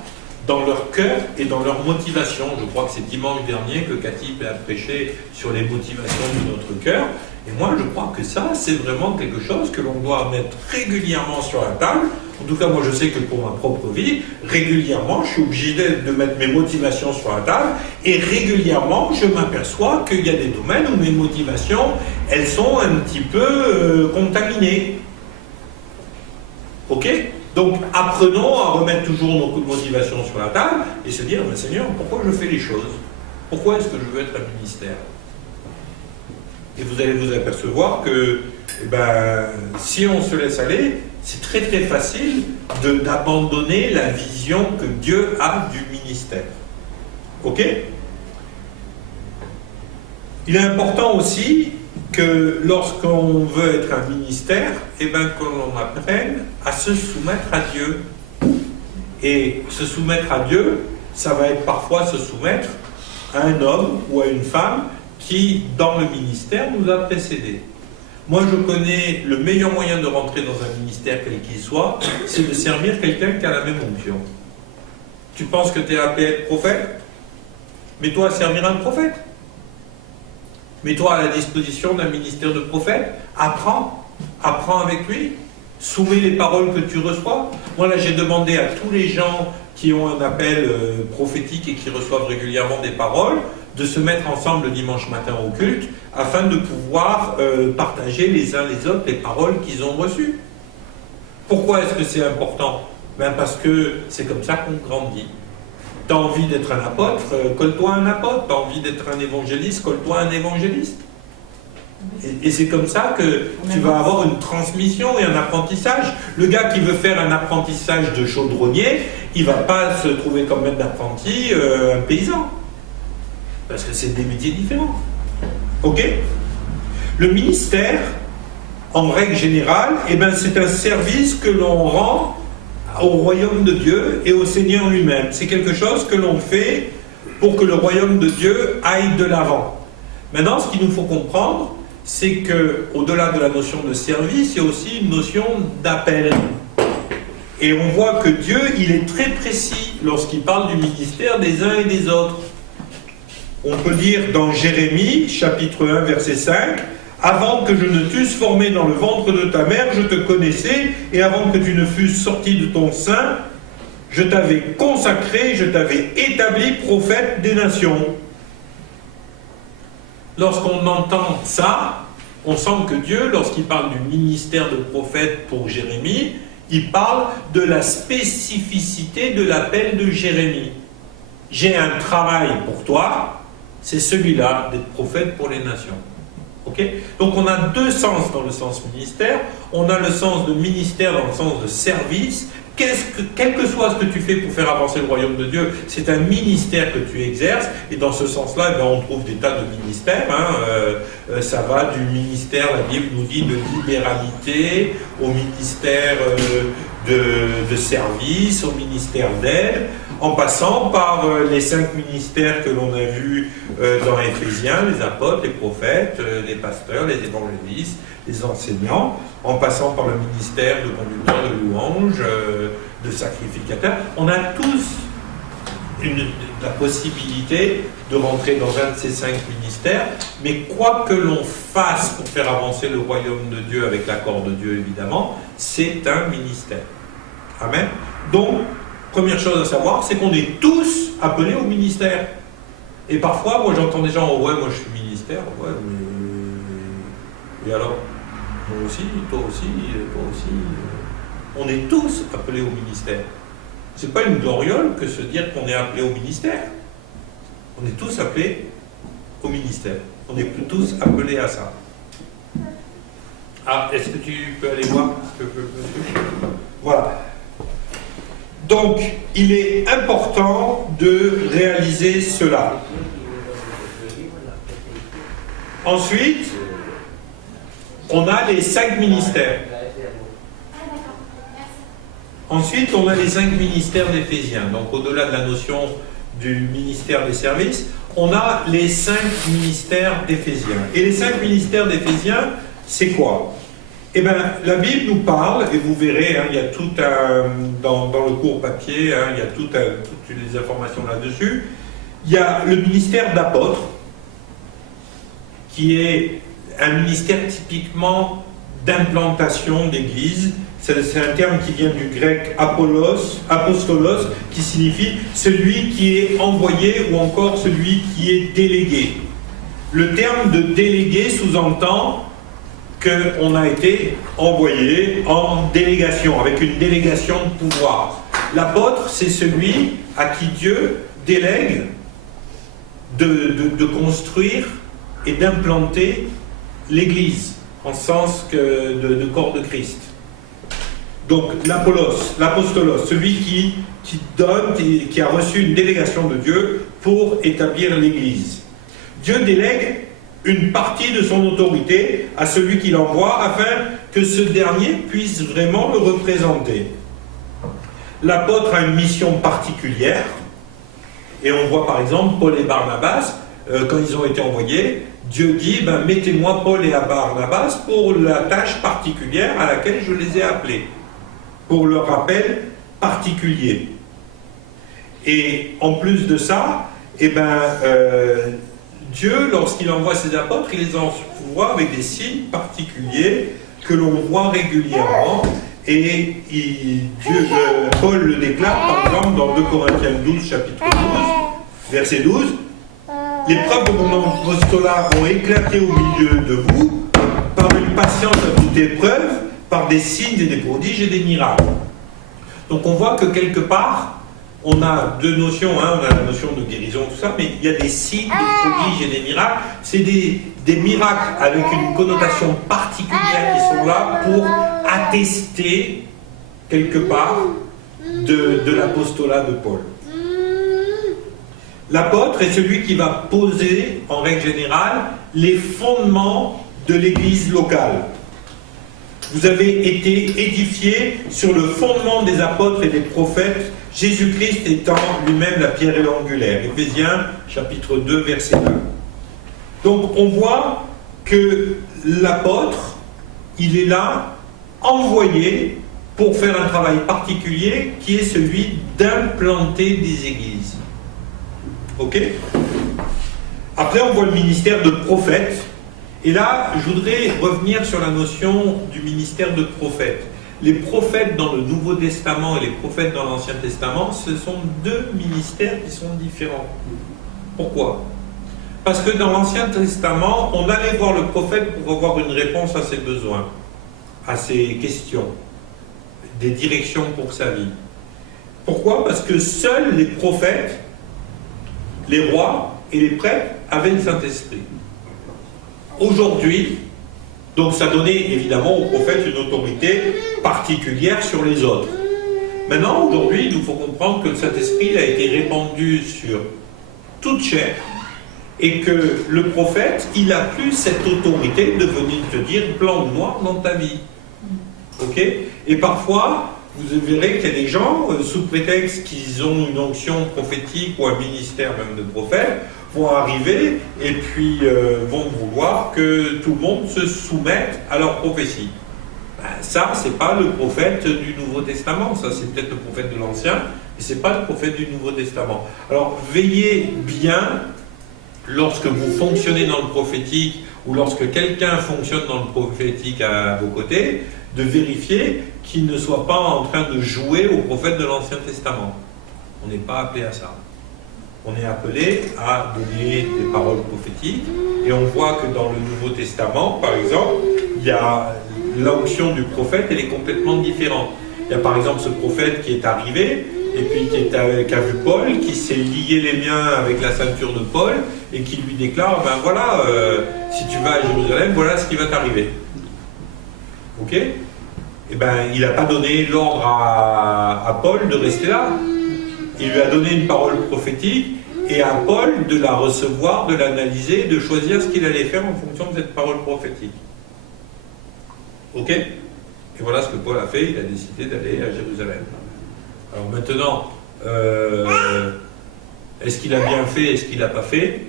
dans leur cœur et dans leur motivation. Je crois que c'est dimanche dernier que Cathy a prêché sur les motivations de notre cœur. Et moi, je crois que ça, c'est vraiment quelque chose que l'on doit mettre régulièrement sur la table. En tout cas, moi, je sais que pour ma propre vie, régulièrement, je suis obligé de mettre mes motivations sur la table. Et régulièrement, je m'aperçois qu'il y a des domaines où mes motivations, elles sont un petit peu contaminées. Ok? Donc, apprenons à remettre toujours nos coups de motivation sur la table et se dire, Seigneur, pourquoi je fais les choses? Pourquoi est-ce que je veux être un ministère? Et vous allez vous apercevoir que, si on se laisse aller, c'est très très facile d'abandonner la vision que Dieu a du ministère. Ok? Il est important aussi que lorsqu'on veut être un ministère, eh ben, que l'on apprenne à se soumettre à Dieu. Et se soumettre à Dieu, ça va être parfois se soumettre à un homme ou à une femme qui, dans le ministère, nous a précédés. Moi, je connais le meilleur moyen de rentrer dans un ministère, quel qu'il soit, c'est de servir quelqu'un qui a la même onction. Tu penses que tu es appelé à être prophète? Mets-toi à servir un prophète. Mets-toi à la disposition d'un ministère de prophète. Apprends avec lui. Soumets les paroles que tu reçois. Moi, là, j'ai demandé à tous les gens qui ont un appel prophétique et qui reçoivent régulièrement des paroles de se mettre ensemble le dimanche matin au culte afin de pouvoir partager les uns les autres les paroles qu'ils ont reçues. Pourquoi est-ce que c'est important? Ben parce que c'est comme ça qu'on grandit. Tu as envie d'être un apôtre, colle-toi un apôtre. Tu as envie d'être un évangéliste, colle-toi un évangéliste. Et c'est comme ça que tu vas avoir une transmission et un apprentissage. Le gars qui veut faire un apprentissage de chaudronnier, il ne va pas se trouver comme maître d'apprenti un paysan. Parce que c'est des métiers différents. Ok? Le ministère, en règle générale, eh ben, c'est un service que l'on rend au royaume de Dieu et au Seigneur lui-même. C'est quelque chose que l'on fait pour que le royaume de Dieu aille de l'avant. Maintenant, ce qu'il nous faut comprendre, c'est qu'au-delà de la notion de service, il y a aussi une notion d'appel. Et on voit que Dieu, il est très précis lorsqu'il parle du ministère des uns et des autres. On peut lire dans Jérémie, chapitre 1, verset 5, « Avant que je ne t'eusse formé dans le ventre de ta mère, je te connaissais, et avant que tu ne fusses sorti de ton sein, je t'avais consacré, je t'avais établi prophète des nations. » Lorsqu'on entend ça, on sent que Dieu, lorsqu'il parle du ministère de prophète pour Jérémie, il parle de la spécificité de l'appel de Jérémie. J'ai un travail pour toi, c'est celui-là, d'être prophète pour les nations. Okay? Donc on a deux sens dans le sens ministère. On a le sens de ministère dans le sens de service. Quel que soit ce que tu fais pour faire avancer le royaume de Dieu, c'est un ministère que tu exerces. Et dans ce sens-là, eh bien, on trouve des tas de ministères. Ça va du ministère, la Bible nous dit, de libéralité, au ministère de service, au ministère d'aide, en passant par les 5 ministères que l'on a vus dans Éphésiens, les apôtres, les prophètes, les pasteurs, les évangélistes, les enseignants, en passant par le ministère de conducteur de louanges, de sacrificateur. On a tous la possibilité de rentrer dans un de ces 5 ministères, mais quoi que l'on fasse pour faire avancer le royaume de Dieu avec l'accord de Dieu, évidemment, c'est un ministère. Amen. Donc, première chose à savoir, c'est qu'on est tous appelés au ministère. Et parfois, moi j'entends des gens, oh, ouais, moi je suis ministère, ouais, mais... Et alors? Moi aussi, toi aussi, toi aussi. On est tous appelés au ministère. C'est pas une gloriole que se dire qu'on est appelé au ministère. On est tous appelés au ministère. On est tous appelés à ça. Ah, est-ce que tu peux aller voir ce que monsieur? Voilà. Donc, il est important de réaliser cela. Ensuite, on a les 5 ministères. Ensuite, on a les 5 ministères d'Éphésiens. Donc, au-delà de la notion du ministère des services, on a les 5 ministères d'Éphésiens. Et les 5 ministères d'Éphésiens, c'est quoi? Eh bien, la Bible nous parle, et vous verrez, il y a tout dans le cours papier, il y a toutes les informations là-dessus. Il y a le ministère d'apôtre, qui est un ministère typiquement d'implantation d'église. C'est un terme qui vient du grec apostolos, qui signifie celui qui est envoyé ou encore celui qui est délégué. Le terme de délégué sous-entend qu'on a été envoyé en délégation, avec une délégation de pouvoir. L'apôtre, c'est celui à qui Dieu délègue de construire et d'implanter l'Église, en sens de corps de Christ. Donc l'apostolos, celui qui donne, qui a reçu une délégation de Dieu pour établir l'Église. Dieu délègue une partie de son autorité à celui qui l'envoie afin que ce dernier puisse vraiment le représenter. L'apôtre a une mission particulière et on voit par exemple Paul et Barnabas, quand ils ont été envoyés, Dieu dit mettez-moi Paul et Barnabas pour la tâche particulière à laquelle je les ai appelés, pour leur appel particulier. Et en plus de ça, Dieu, lorsqu'il envoie ses apôtres, il les envoie avec des signes particuliers que l'on voit régulièrement. Et Paul le déclare, par exemple, dans 2 Corinthiens 12, chapitre 12, verset 12. « Les preuves de mon apostolat ont éclaté au milieu de vous par une patience à toute épreuve, par des signes et des prodiges et des miracles. » Donc on voit que quelque part, on a deux notions, on a la notion de guérison, tout ça, mais il y a des signes, des prodiges et des miracles. C'est des miracles avec une connotation particulière qui sont là pour attester quelque part de l'apostolat de Paul. L'apôtre est celui qui va poser, en règle générale, les fondements de l'église locale. Vous avez été édifiés sur le fondement des apôtres et des prophètes, Jésus-Christ étant lui-même la pierre angulaire. Éphésiens chapitre 2, verset 1. Donc on voit que l'apôtre, il est là, envoyé pour faire un travail particulier qui est celui d'implanter des églises. Ok ? Après on voit le ministère de prophète. Et là, je voudrais revenir sur la notion du ministère de prophète. Les prophètes dans le Nouveau Testament et les prophètes dans l'Ancien Testament, ce sont deux ministères qui sont différents. Pourquoi ? Parce que dans l'Ancien Testament, on allait voir le prophète pour avoir une réponse à ses besoins, à ses questions, des directions pour sa vie. Pourquoi ? Parce que seuls les prophètes, les rois et les prêtres avaient le Saint-Esprit. Aujourd'hui, donc ça donnait évidemment aux prophètes une autorité particulière sur les autres. Maintenant, aujourd'hui, il nous faut comprendre que le Saint-Esprit a été répandu sur toute chair et que le prophète, il n'a plus cette autorité de venir te dire blanc ou noir dans ta vie. Ok ? Et parfois, vous verrez qu'il y a des gens, sous prétexte qu'ils ont une onction prophétique ou un ministère même de prophète, vont arriver et puis vont vouloir que tout le monde se soumette à leur prophétie. Ça, c'est pas le prophète du Nouveau Testament, ça c'est peut-être le prophète de l'Ancien, mais c'est pas le prophète du Nouveau Testament. Alors veillez bien, lorsque vous fonctionnez dans le prophétique ou lorsque quelqu'un fonctionne dans le prophétique à vos côtés, de vérifier qu'il ne soit pas en train de jouer au prophète de l'Ancien Testament. On n'est pas appelé à ça. On est appelé à donner des paroles prophétiques et on voit que dans le Nouveau Testament, par exemple, il y a l'onction du prophète, elle est complètement différente. Il y a par exemple ce prophète qui est arrivé et puis qui a vu Paul, qui s'est lié les mains avec la ceinture de Paul et qui lui déclare, voilà, si tu vas à Jérusalem, voilà ce qui va t'arriver. Ok ? Eh il n'a pas donné l'ordre à Paul de rester là. Il lui a donné une parole prophétique et à Paul de la recevoir, de l'analyser, de choisir ce qu'il allait faire en fonction de cette parole prophétique. Ok ? Et voilà ce que Paul a fait, il a décidé d'aller à Jérusalem. Alors maintenant, est-ce qu'il a bien fait, est-ce qu'il n'a pas fait ?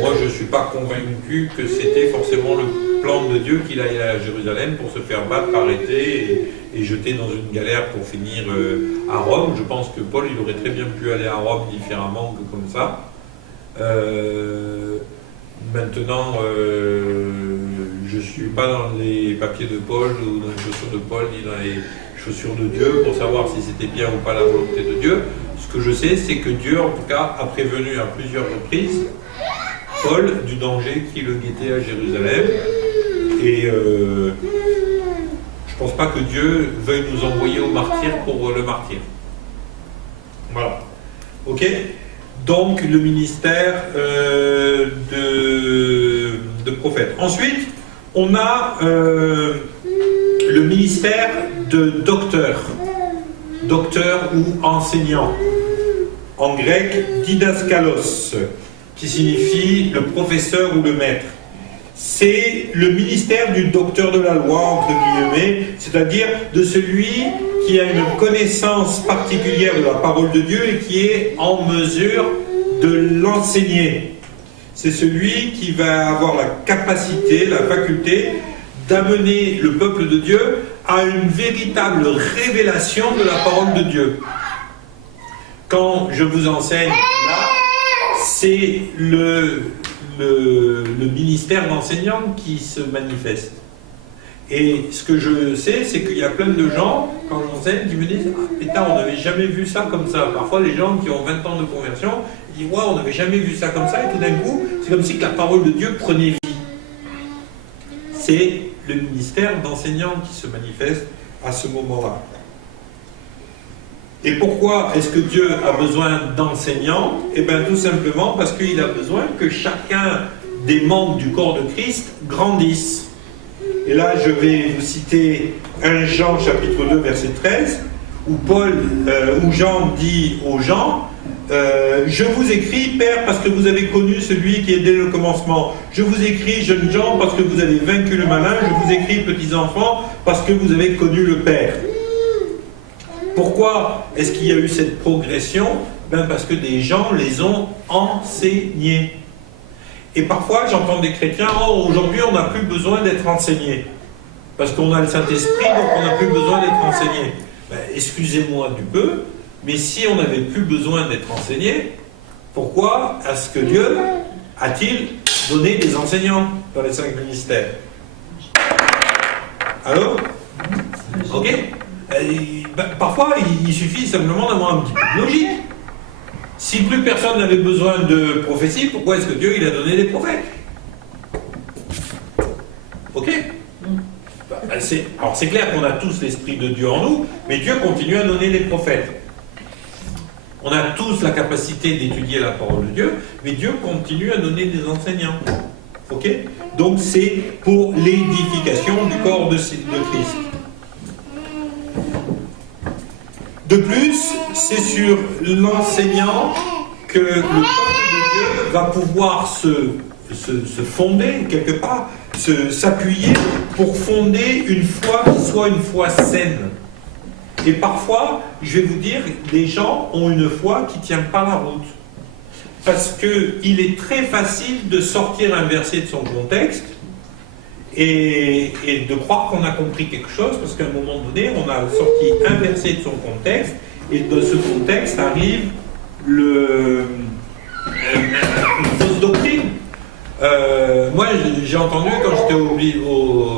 Moi, je ne suis pas convaincu que c'était forcément le plan de Dieu qu'il aille à Jérusalem pour se faire battre, arrêter et jeter dans une galère pour finir à Rome. Je pense que Paul, il aurait très bien pu aller à Rome différemment que comme ça. Maintenant, je ne suis pas dans les papiers de Paul ou dans les chaussures de Paul ni dans les chaussures de Dieu pour savoir si c'était bien ou pas la volonté de Dieu. Ce que je sais, c'est que Dieu, en tout cas, a prévenu à plusieurs reprises Paul du danger qui le guettait à Jérusalem. Et je ne pense pas que Dieu veuille nous envoyer au martyr pour le martyr. Voilà. Ok ? Donc, le ministère de prophète. Ensuite, on a le ministère de docteur. Docteur ou enseignant. En grec, didaskalos. qui signifie le professeur ou le maître. C'est le ministère du docteur de la loi, entre guillemets, c'est-à-dire de celui qui a une connaissance particulière de la parole de Dieu et qui est en mesure de l'enseigner. C'est celui qui va avoir la capacité, la faculté d'amener le peuple de Dieu à une véritable révélation de la parole de Dieu. Quand je vous enseigne là, c'est le ministère d'enseignant qui se manifeste. Et ce que je sais, c'est qu'il y a plein de gens, quand j'enseigne, qui me disent « Ah putain, on n'avait jamais vu ça comme ça ». Parfois, les gens qui ont 20 ans de conversion, ils disent « Ouais, on n'avait jamais vu ça comme ça ». Et tout d'un coup, c'est comme si que la parole de Dieu prenait vie. C'est le ministère d'enseignant qui se manifeste à ce moment-là. Et pourquoi est-ce que Dieu a besoin d'enseignants? Eh bien, tout simplement parce qu'il a besoin que chacun des membres du corps de Christ grandisse. Et là, je vais vous citer 1 Jean chapitre 2 verset 13, où Jean dit aux gens je vous écris, Père, parce que vous avez connu celui qui est dès le commencement. Je vous écris, jeunes gens, parce que vous avez vaincu le malin. Je vous écris, petits enfants, parce que vous avez connu le Père. Pourquoi est-ce qu'il y a eu cette progression? Ben parce que des gens les ont enseignés. Et parfois, j'entends des chrétiens, oh, aujourd'hui, on n'a plus besoin d'être enseignés. Parce qu'on a le Saint-Esprit, donc on n'a plus besoin d'être enseigné. Ben, excusez-moi du peu, mais si on n'avait plus besoin d'être enseigné, pourquoi est-ce que Dieu a-t-il donné des enseignants dans les 5 ministères? Allô? Ok? Parfois, il suffit simplement d'avoir un petit peu de logique. Si plus personne n'avait besoin de prophétie, pourquoi est-ce que Dieu il a donné des prophètes? Ok? Alors c'est clair qu'on a tous l'Esprit de Dieu en nous, mais Dieu continue à donner des prophètes. On a tous la capacité d'étudier la parole de Dieu, mais Dieu continue à donner des enseignants. Ok? Donc c'est pour l'édification du corps de Christ. De plus, c'est sur l'enseignant que le peuple de Dieu va pouvoir se fonder quelque part, s'appuyer pour fonder une foi qui soit une foi saine. Et parfois, je vais vous dire, les gens ont une foi qui ne tient pas la route. Parce qu'il est très facile de sortir un verset de son contexte et de croire qu'on a compris quelque chose, parce qu'à un moment donné, on a sorti un verset de son contexte, et de ce contexte arrive une fausse doctrine. Moi, j'ai entendu, quand j'étais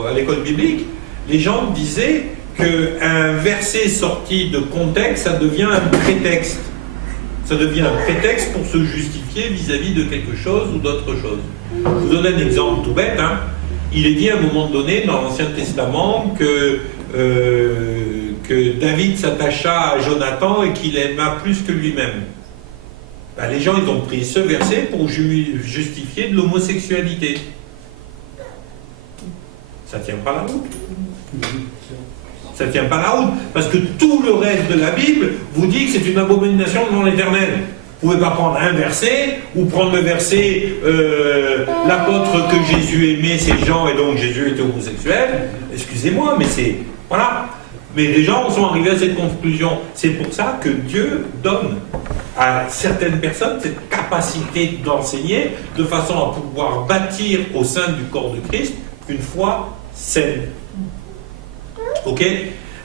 à l'école biblique, les gens disaient qu'un verset sorti de contexte, ça devient un prétexte. Ça devient un prétexte pour se justifier vis-à-vis de quelque chose ou d'autre chose. Je vous donne un exemple tout bête, hein. Il est dit à un moment donné dans l'Ancien Testament que David s'attacha à Jonathan et qu'il aima plus que lui-même. Ben, les gens ils ont pris ce verset pour justifier de l'homosexualité. Ça ne tient pas la route. Ça ne tient pas la route, parce que tout le reste de la Bible vous dit que c'est une abomination devant l'Éternel. Vous ne pouvez pas prendre un verset, ou prendre le verset l'apôtre que Jésus aimait, c'est Jean, et donc Jésus était homosexuel. Excusez-moi, mais c'est... Voilà. Mais les gens sont arrivés à cette conclusion. C'est pour ça que Dieu donne à certaines personnes cette capacité d'enseigner, de façon à pouvoir bâtir au sein du corps de Christ une foi saine. Ok?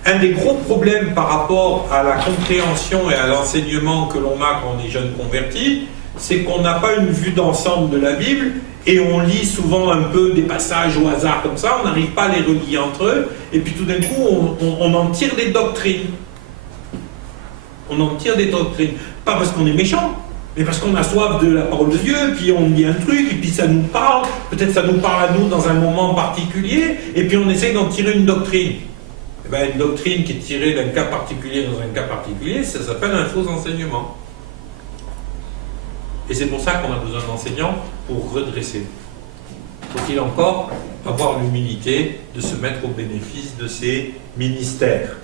Un des gros problèmes par rapport à la compréhension et à l'enseignement que l'on a quand on est jeune converti, c'est qu'on n'a pas une vue d'ensemble de la Bible et on lit souvent un peu des passages au hasard comme ça, on n'arrive pas à les relier entre eux, et puis tout d'un coup on en tire des doctrines. On en tire des doctrines. Pas parce qu'on est méchant, mais parce qu'on a soif de la parole de Dieu, puis on lit un truc, et puis ça nous parle, peut-être ça nous parle à nous dans un moment particulier, et puis on essaie d'en tirer une doctrine. Eh bien, une doctrine qui est tirée d'un cas particulier dans un cas particulier, ça s'appelle un faux enseignement. Et c'est pour ça qu'on a besoin d'enseignants pour redresser. Faut-il encore avoir l'humilité de se mettre au bénéfice de ces ministères.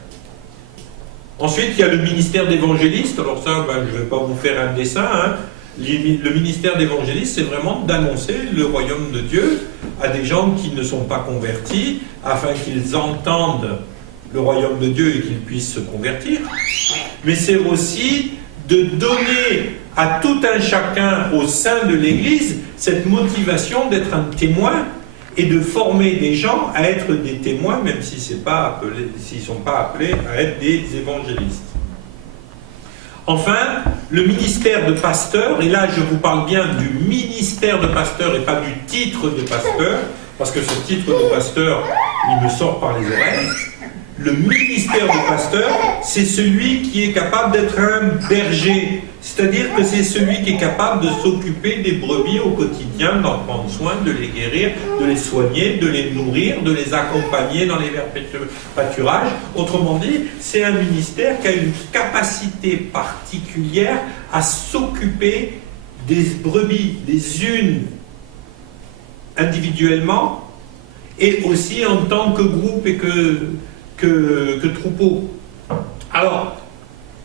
Ensuite, il y a le ministère d'évangéliste. Alors ça, je ne vais pas vous faire un dessin, hein. Le ministère d'évangéliste, c'est vraiment d'annoncer le royaume de Dieu à des gens qui ne sont pas convertis, afin qu'ils entendent le royaume de Dieu et qu'ils puissent se convertir. Mais c'est aussi de donner à tout un chacun au sein de l'Église cette motivation d'être un témoin et de former des gens à être des témoins, même si s'ils ne sont pas appelés à être des évangélistes. Enfin, le ministère de pasteur, et là je vous parle bien du ministère de pasteur et pas du titre de pasteur, parce que ce titre de pasteur, il me sort par les oreilles. Le ministère de pasteur, c'est celui qui est capable d'être un berger, c'est-à-dire que c'est celui qui est capable de s'occuper des brebis au quotidien, d'en prendre soin, de les guérir, de les soigner, de les nourrir, de les accompagner dans les pâturages. Autrement dit, c'est un ministère qui a une capacité particulière à s'occuper des brebis, les unes individuellement et aussi en tant que groupe et que troupeau. Alors,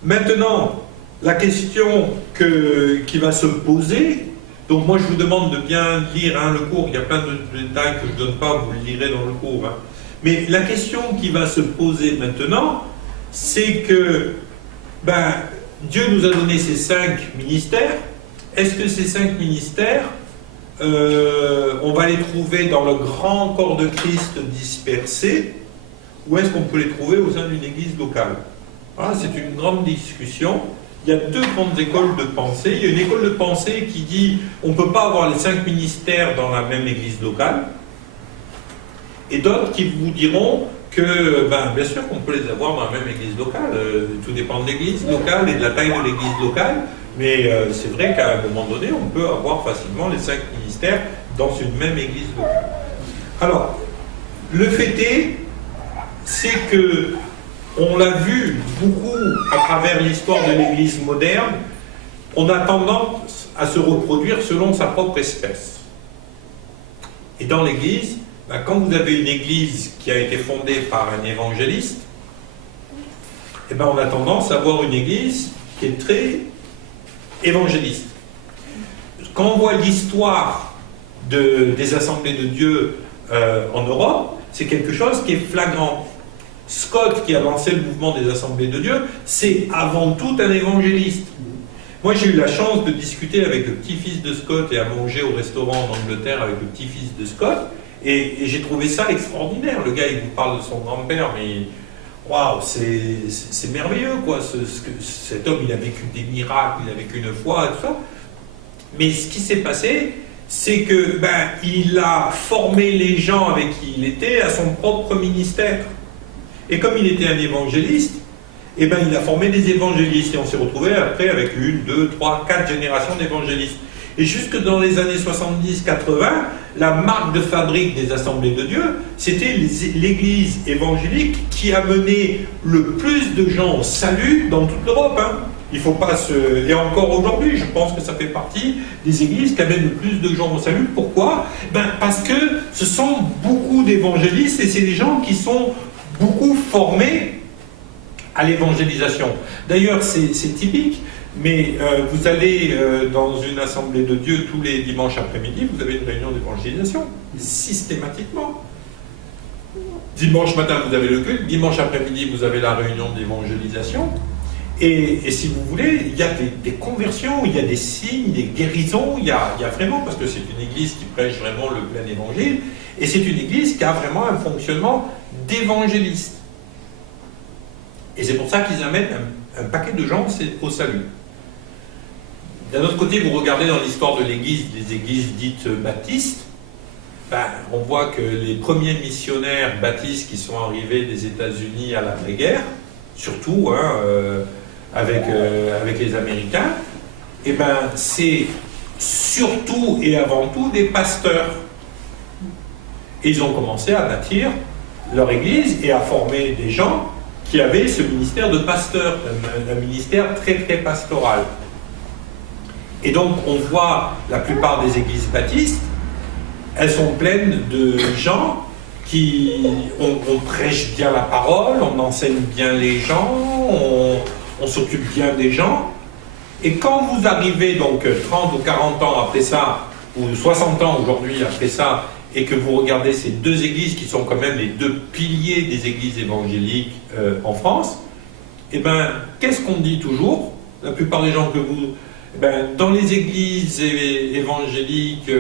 maintenant, la question qui va se poser, donc moi je vous demande de bien lire le cours, il y a plein de détails que je ne donne pas, vous le lirez dans le cours. Mais la question qui va se poser maintenant, c'est que Dieu nous a donné ces 5 ministères. Est-ce que ces 5 ministères, on va les trouver dans le grand corps de Christ dispersé, ou est-ce qu'on peut les trouver au sein d'une église locale? Voilà, c'est une grande discussion. Il y a 2 grandes écoles de pensée. Il y a une école de pensée qui dit on ne peut pas avoir les 5 ministères dans la même église locale, et d'autres qui vous diront que, bien sûr qu'on peut les avoir dans la même église locale. Tout dépend de l'église locale et de la taille de l'église locale, mais c'est vrai qu'à un moment donné, on peut avoir facilement les 5 ministères dans une même église locale. Alors, le fait c'est que on l'a vu beaucoup à travers l'histoire de l'Église moderne, on a tendance à se reproduire selon sa propre espèce. Et dans l'Église, quand vous avez une Église qui a été fondée par un évangéliste, on a tendance à avoir une Église qui est très évangéliste. Quand on voit l'histoire des assemblées de Dieu en Europe, c'est quelque chose qui est flagrant. Scott, qui a lancé le mouvement des assemblées de Dieu, c'est avant tout un évangéliste. Moi, j'ai eu la chance de discuter avec le petit-fils de Scott et à manger au restaurant en Angleterre avec le petit-fils de Scott, et j'ai trouvé ça extraordinaire. Le gars, il vous parle de son grand-père, mais waouh, c'est merveilleux, quoi. Cet homme, il a vécu des miracles, il a vécu une foi, et tout ça. Mais ce qui s'est passé, c'est que il a formé les gens avec qui il était à son propre ministère. Et comme il était un évangéliste, il a formé des évangélistes. Et on s'est retrouvé après avec 1, 2, 3, 4 générations d'évangélistes. Et jusque dans les années 70-80, la marque de fabrique des assemblées de Dieu, c'était l'église évangélique qui amenait le plus de gens au salut dans toute l'Europe. Il ne faut pas se... Et encore aujourd'hui, je pense que ça fait partie des églises qui amènent le plus de gens au salut. Pourquoi? Parce que ce sont beaucoup d'évangélistes et c'est des gens qui sont beaucoup formés à l'évangélisation. D'ailleurs, c'est typique, mais vous allez dans une assemblée de Dieu tous les dimanches après-midi, vous avez une réunion d'évangélisation, systématiquement. Dimanche matin, vous avez le culte, dimanche après-midi, vous avez la réunion d'évangélisation. Et si vous voulez, il y a des conversions, il y a des signes, des guérisons, il y a vraiment, parce que c'est une église qui prêche vraiment le plein évangile, et c'est une église qui a vraiment un fonctionnement d'évangéliste. Et c'est pour ça qu'ils amènent un paquet de gens au salut. D'un autre côté, vous regardez dans l'histoire de l'église, des églises dites baptistes, on voit que les premiers missionnaires baptistes qui sont arrivés des États-Unis à l'après-guerre, surtout avec les Américains, c'est surtout et avant tout des pasteurs. Et ils ont commencé à bâtir leur église et à former des gens qui avaient ce ministère de pasteur, un ministère très très pastoral. Et donc on voit la plupart des églises baptistes, elles sont pleines de gens on prêche bien la parole, on enseigne bien les gens, on s'occupe bien des gens, Et quand vous arrivez donc 30 ou 40 ans après ça, ou 60 ans aujourd'hui après ça, et que vous regardez ces deux églises qui sont quand même les deux piliers des églises évangéliques en France, eh bien, qu'est-ce qu'on dit toujours? La plupart des gens que vous... dans les églises évangéliques,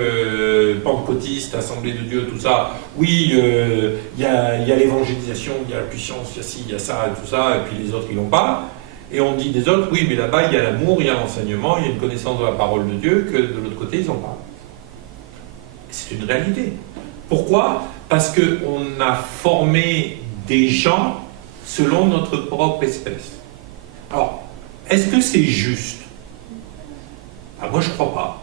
pentecôtistes, Assemblée de Dieu, tout ça, oui, il y a l'évangélisation, il y a la puissance, il y a ci, il y a ça, et tout ça, et puis les autres, ils l'ont pas. Et on dit des autres, oui, mais là-bas, il y a l'amour, il y a l'enseignement, il y a une connaissance de la parole de Dieu, que de l'autre côté, ils n'ont pas. C'est une réalité. Pourquoi? Parce qu'on a formé des gens selon notre propre espèce. Alors, est-ce que c'est juste? Moi, je ne crois pas.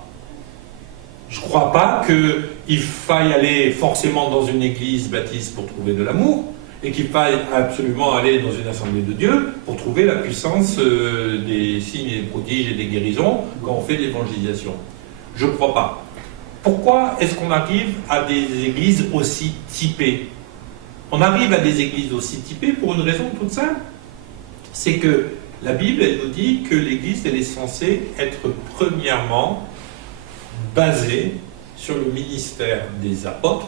Je ne crois pas qu'il faille aller forcément dans une église baptiste pour trouver de l'amour, et qu'il faille absolument aller dans une assemblée de Dieu pour trouver la puissance des signes et des prodiges et des guérisons quand on fait de l'évangélisation. Je ne crois pas. Pourquoi est-ce qu'on arrive à des églises aussi typées? On arrive à des églises aussi typées pour une raison toute simple. C'est que la Bible, elle nous dit que l'église, elle est censée être premièrement basée sur le ministère des apôtres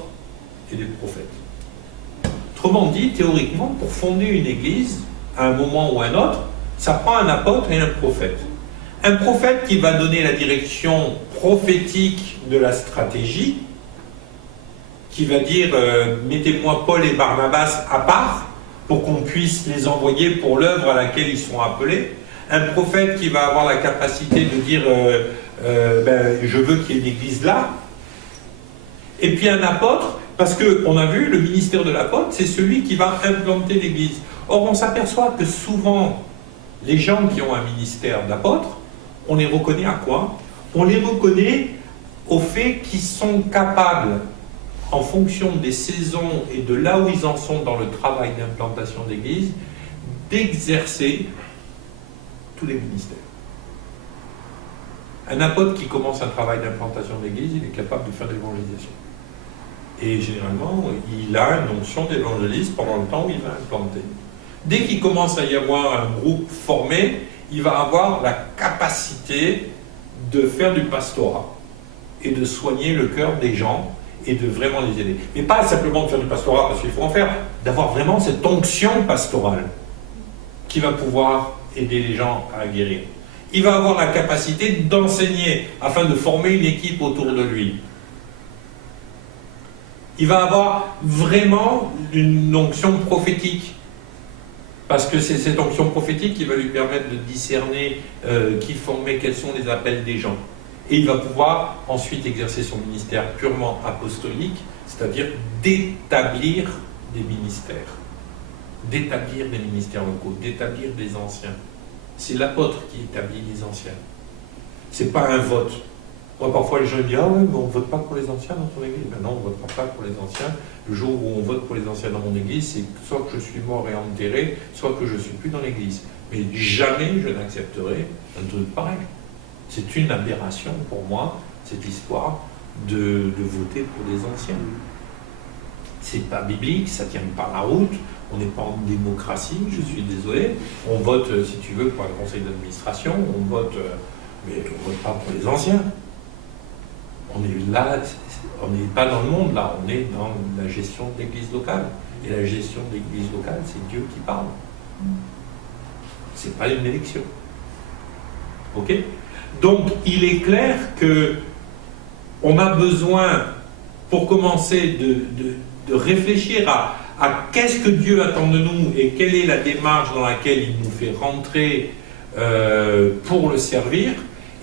et des prophètes. Autrement dit, théoriquement, pour fonder une église, à un moment ou à un autre, ça prend un apôtre et un prophète. Un prophète qui va donner la direction prophétique de la stratégie, qui va dire mettez-moi Paul et Barnabas à part pour qu'on puisse les envoyer pour l'œuvre à laquelle ils sont appelés. Un prophète qui va avoir la capacité de dire je veux qu'il y ait une église là. Et puis un apôtre, parce qu'on a vu, le ministère de l'apôtre, c'est celui qui va implanter l'église. Or, on s'aperçoit que souvent, les gens qui ont un ministère d'apôtre, on les reconnaît à quoi? On les reconnaît au fait qu'ils sont capables, en fonction des saisons et de là où ils en sont dans le travail d'implantation d'église, d'exercer tous les ministères. Un apôtre qui commence un travail d'implantation d'église, il est capable de faire de l'évangélisation. Et généralement, il a une onction d'évangéliste pendant le temps où il va implanter. Dès qu'il commence à y avoir un groupe formé, il va avoir la capacité de faire du pastorat et de soigner le cœur des gens et de vraiment les aider. Mais pas simplement de faire du pastorat parce qu'il faut en faire, d'avoir vraiment cette onction pastorale qui va pouvoir aider les gens à guérir. Il va avoir la capacité d'enseigner afin de former une équipe autour de lui. Il va avoir vraiment une onction prophétique. Parce que c'est cette onction prophétique qui va lui permettre de discerner qui former, quels sont les appels des gens. Et il va pouvoir ensuite exercer son ministère purement apostolique, c'est-à-dire d'établir des ministères. D'établir des ministères locaux, d'établir des anciens. C'est l'apôtre qui établit les anciens. C'est pas un vote. Moi, parfois, les gens me disent « Ah oui, mais on ne vote pas pour les anciens dans ton église. » Ben non, on ne votera pas pour les anciens. Le jour où on vote pour les anciens dans mon église, c'est soit que je suis mort et enterré, soit que je ne suis plus dans l'église. Mais jamais je n'accepterai un truc pareil. C'est une aberration pour moi, cette histoire de voter pour les anciens. C'est pas biblique, ça ne tient pas la route. On n'est pas en démocratie, je suis désolé. On vote, si tu veux, pour un conseil d'administration, on vote, mais on ne vote pas pour les anciens. On est là, on n'est pas dans le monde là, on est dans la gestion d'église locale. Et la gestion d'église locale, c'est Dieu qui parle. C'est pas une élection. Ok? Donc, il est clair que on a besoin, pour commencer, de réfléchir à qu'est-ce que Dieu attend de nous et quelle est la démarche dans laquelle il nous fait rentrer pour le servir.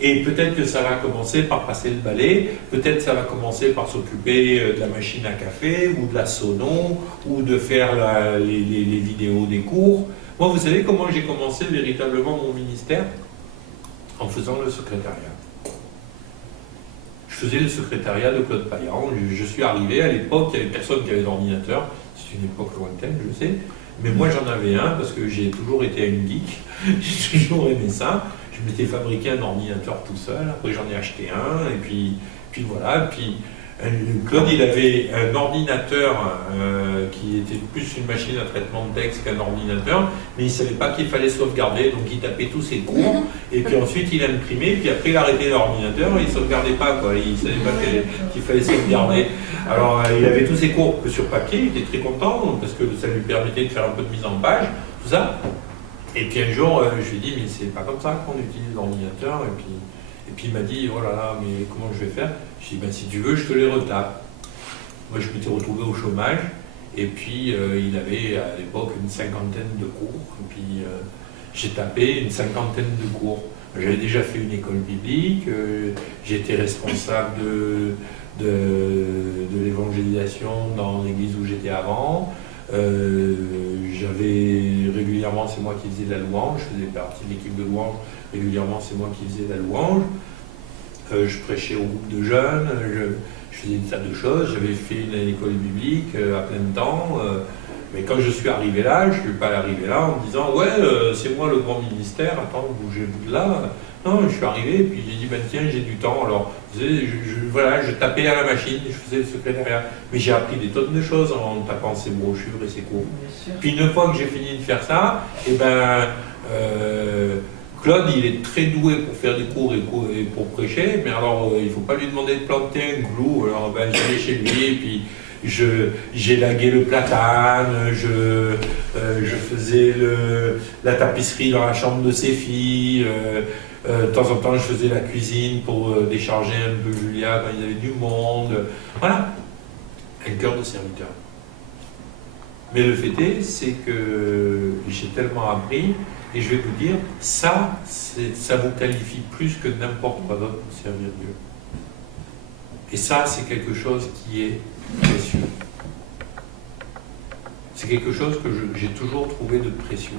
Et peut-être que ça va commencer par passer le balai, peut-être ça va commencer par s'occuper de la machine à café, ou de la sono, ou de faire les vidéos des cours. Moi, vous savez comment j'ai commencé véritablement mon ministère? En faisant le secrétariat. Je faisais le secrétariat de Claude Payan. Je suis arrivé, à l'époque, il y avait personne qui avait d'ordinateur. C'est une époque lointaine, je sais. Mais moi, j'en avais un parce que j'ai toujours été une geek. J'ai toujours aimé ça. Je m'étais fabriqué un ordinateur tout seul. Après, j'en ai acheté un. Et puis voilà. Puis Claude, il avait un ordinateur qui était plus une machine à traitement de texte qu'un ordinateur, mais il ne savait pas qu'il fallait sauvegarder, donc il tapait tous ses cours, et puis ensuite il imprimait, puis après il arrêtait l'ordinateur, et il ne sauvegardait pas, quoi. Il ne savait pas qu'il fallait sauvegarder. Alors il avait tous ses cours sur papier, il était très content, parce que ça lui permettait de faire un peu de mise en page, tout ça. Et puis un jour, je lui ai dit, mais c'est pas comme ça qu'on utilise l'ordinateur, et puis il m'a dit, oh là là, mais comment je vais faire? Je lui ai dit, ben, si tu veux, je te les retape. Moi, je m'étais retrouvé au chômage, et puis il avait à l'époque une cinquantaine de cours, et puis j'ai tapé une cinquantaine de cours. J'avais déjà fait une école biblique, j'étais responsable de l'évangélisation dans l'église où j'étais avant. J'avais régulièrement, c'est moi qui faisais la louange, je faisais partie de l'équipe de louange, régulièrement c'est moi qui faisais la louange. Je prêchais au groupe de jeunes, je faisais des tas de choses, j'avais fait une école biblique à plein temps, mais quand je suis arrivé là, je ne suis pas arrivé là en me disant ouais c'est moi le grand ministère, attends bougez-vous de là. Non, je suis arrivé et puis j'ai dit ben tiens j'ai du temps, alors voilà, je tapais à la machine, je faisais le secrétariat, mais j'ai appris des tonnes de choses en tapant ces brochures et ces cours. Puis une fois que j'ai fini de faire ça, et ben Claude, il est très doué pour faire des cours et pour prêcher, mais alors il ne faut pas lui demander de planter un clou. Alors ben, j'allais chez lui et puis j'élaguais le platane, je faisais la tapisserie dans la chambre de ses filles. De temps en temps, je faisais la cuisine pour décharger un peu Julia quand il y avait du monde. Voilà, un cœur de serviteur. Mais le fait est, c'est que j'ai tellement appris. Et je vais vous dire, ça vous qualifie plus que n'importe quoi d'autre pour servir Dieu. Et ça, c'est quelque chose qui est précieux. C'est quelque chose que j'ai toujours trouvé de précieux.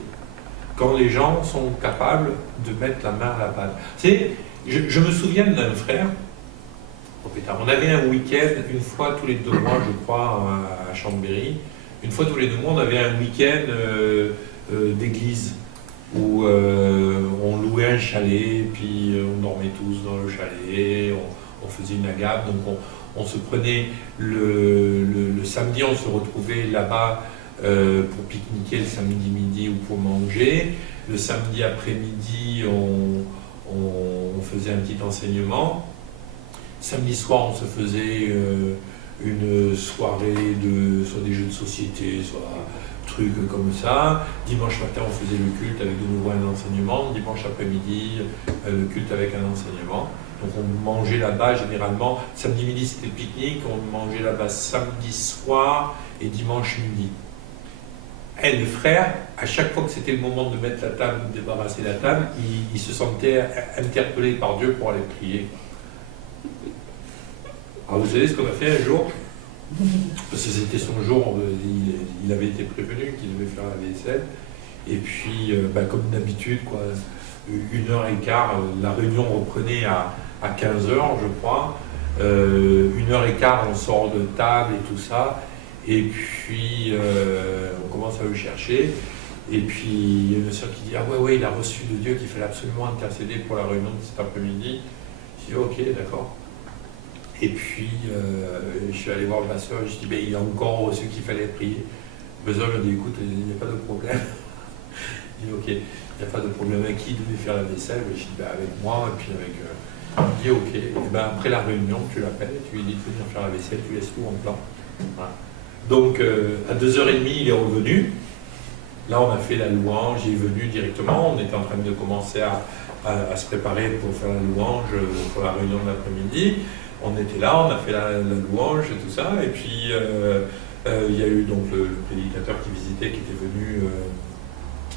Quand les gens sont capables de mettre la main à la pâte. Je me souviens d'un frère, on avait un week-end, une fois tous les 2 mois, je crois, à Chambéry. Une fois tous les 2 mois, on avait un week-end d'église, où on louait un chalet, puis on dormait tous dans le chalet, on faisait une agape, donc on se prenait le samedi, on se retrouvait là-bas pour pique-niquer le samedi midi ou pour manger. Le samedi après-midi, on faisait un petit enseignement. Samedi soir, on se faisait une soirée soit des jeux de société, soit trucs comme ça. Dimanche matin, on faisait le culte avec de nouveau un enseignement. Dimanche après-midi, le culte avec un enseignement. Donc on mangeait là-bas généralement. Samedi midi, c'était le pique-nique. On mangeait là-bas samedi soir et dimanche midi. Et le frère, à chaque fois que c'était le moment de mettre la table, de débarrasser la table, il se sentait interpellé par Dieu pour aller prier. Alors vous savez ce qu'on a fait un jour? Parce que c'était son jour, il avait été prévenu qu'il devait faire la vaisselle. Et puis, comme d'habitude, 1h15, la réunion reprenait à 15h, je crois. 1h15, on sort de table et tout ça. Et puis, on commence à le chercher. Et puis, il y a une sœur qui dit « Ah ouais, il a reçu de Dieu qu'il fallait absolument intercéder pour la réunion de cet après-midi. » Je dis « Ok, d'accord. » Et puis, je suis allé voir ma soeur, je dis, il a encore reçu qu'il fallait prier. Ma soeur me dit, écoute, il n'y a pas de problème. Je dis, ok, il n'y a pas de problème. Avec qui devait faire la vaisselle? Je dis, avec moi, et puis avec... il dit, ok. Et après la réunion, tu l'appelles, tu lui dis de venir faire la vaisselle, tu laisses tout en plan. Voilà. Donc, à 2h30, il est revenu. Là, on a fait la louange, il est venu directement. On était en train de commencer à se préparer pour faire la louange pour la réunion de l'après-midi. On était là, on a fait la louange et tout ça, et puis il y a eu donc le prédicateur qui visitait, qui était venu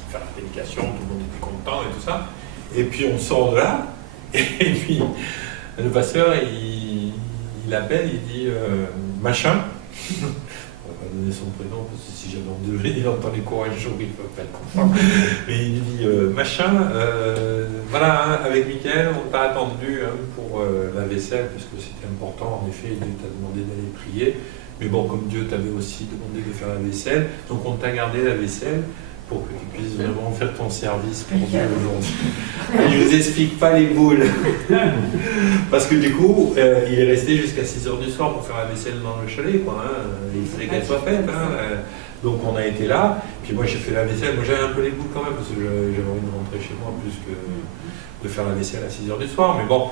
faire la prédication, tout le monde était content et tout ça. Et puis on sort de là, et puis le pasteur, il appelle, il dit machin. On va pas donner son prénom, parce que si jamais il entend les courants un jour, il ne peut pas être content. Mais il dit machin, voilà, hein, avec Mickaël, on t'a attendu pour la vaisselle, parce que c'était important, en effet, Dieu t'a demandé d'aller prier. Mais bon, comme Dieu t'avait aussi demandé de faire la vaisselle, donc on t'a gardé la vaisselle pour que tu puisses vraiment faire ton service pour Dieu aujourd'hui. Je ne vous explique pas les boules. Parce que du coup, il est resté jusqu'à 6h du soir pour faire la vaisselle dans le chalet, quoi, hein. Il fallait qu'elle soit faite. Hein. Donc on a été là, puis moi j'ai fait la vaisselle. Moi j'avais un peu les boules quand même, parce que j'avais envie de rentrer chez moi plus que de faire la vaisselle à 6h du soir. Mais bon.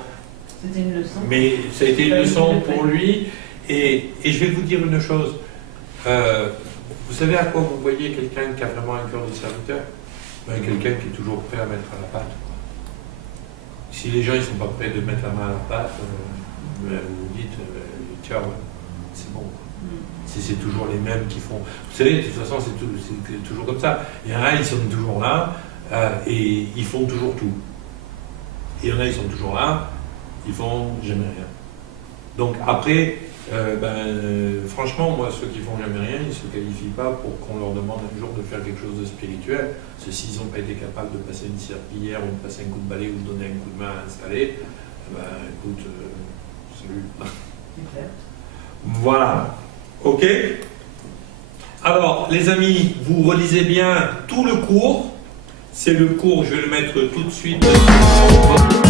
C'était une leçon. Mais ça a été une leçon pour lui. Et je vais vous dire une chose. Vous savez à quoi vous voyez quelqu'un qui a vraiment un cœur de serviteur? Ben, quelqu'un qui est toujours prêt à mettre à la pâte. Si les gens ne sont pas prêts de mettre la main à la pâte, vous vous dites, tiens, ouais, c'est bon. Si c'est toujours les mêmes qui font. Vous savez, de toute façon, c'est toujours comme ça. Il y en a, ils sont toujours là et ils font toujours tout. Et il y en a, ils sont toujours là, ils font jamais rien. Donc après, franchement, moi, ceux qui font jamais rien, ils ne se qualifient pas pour qu'on leur demande un jour de faire quelque chose de spirituel. S'ils n'ont pas été capables de passer une serpillière ou de passer un coup de balai ou de donner un coup de main à installer, écoute, salut. Voilà. Ok? Alors, les amis, vous relisez bien tout le cours. C'est le cours, je vais le mettre tout de suite sur votre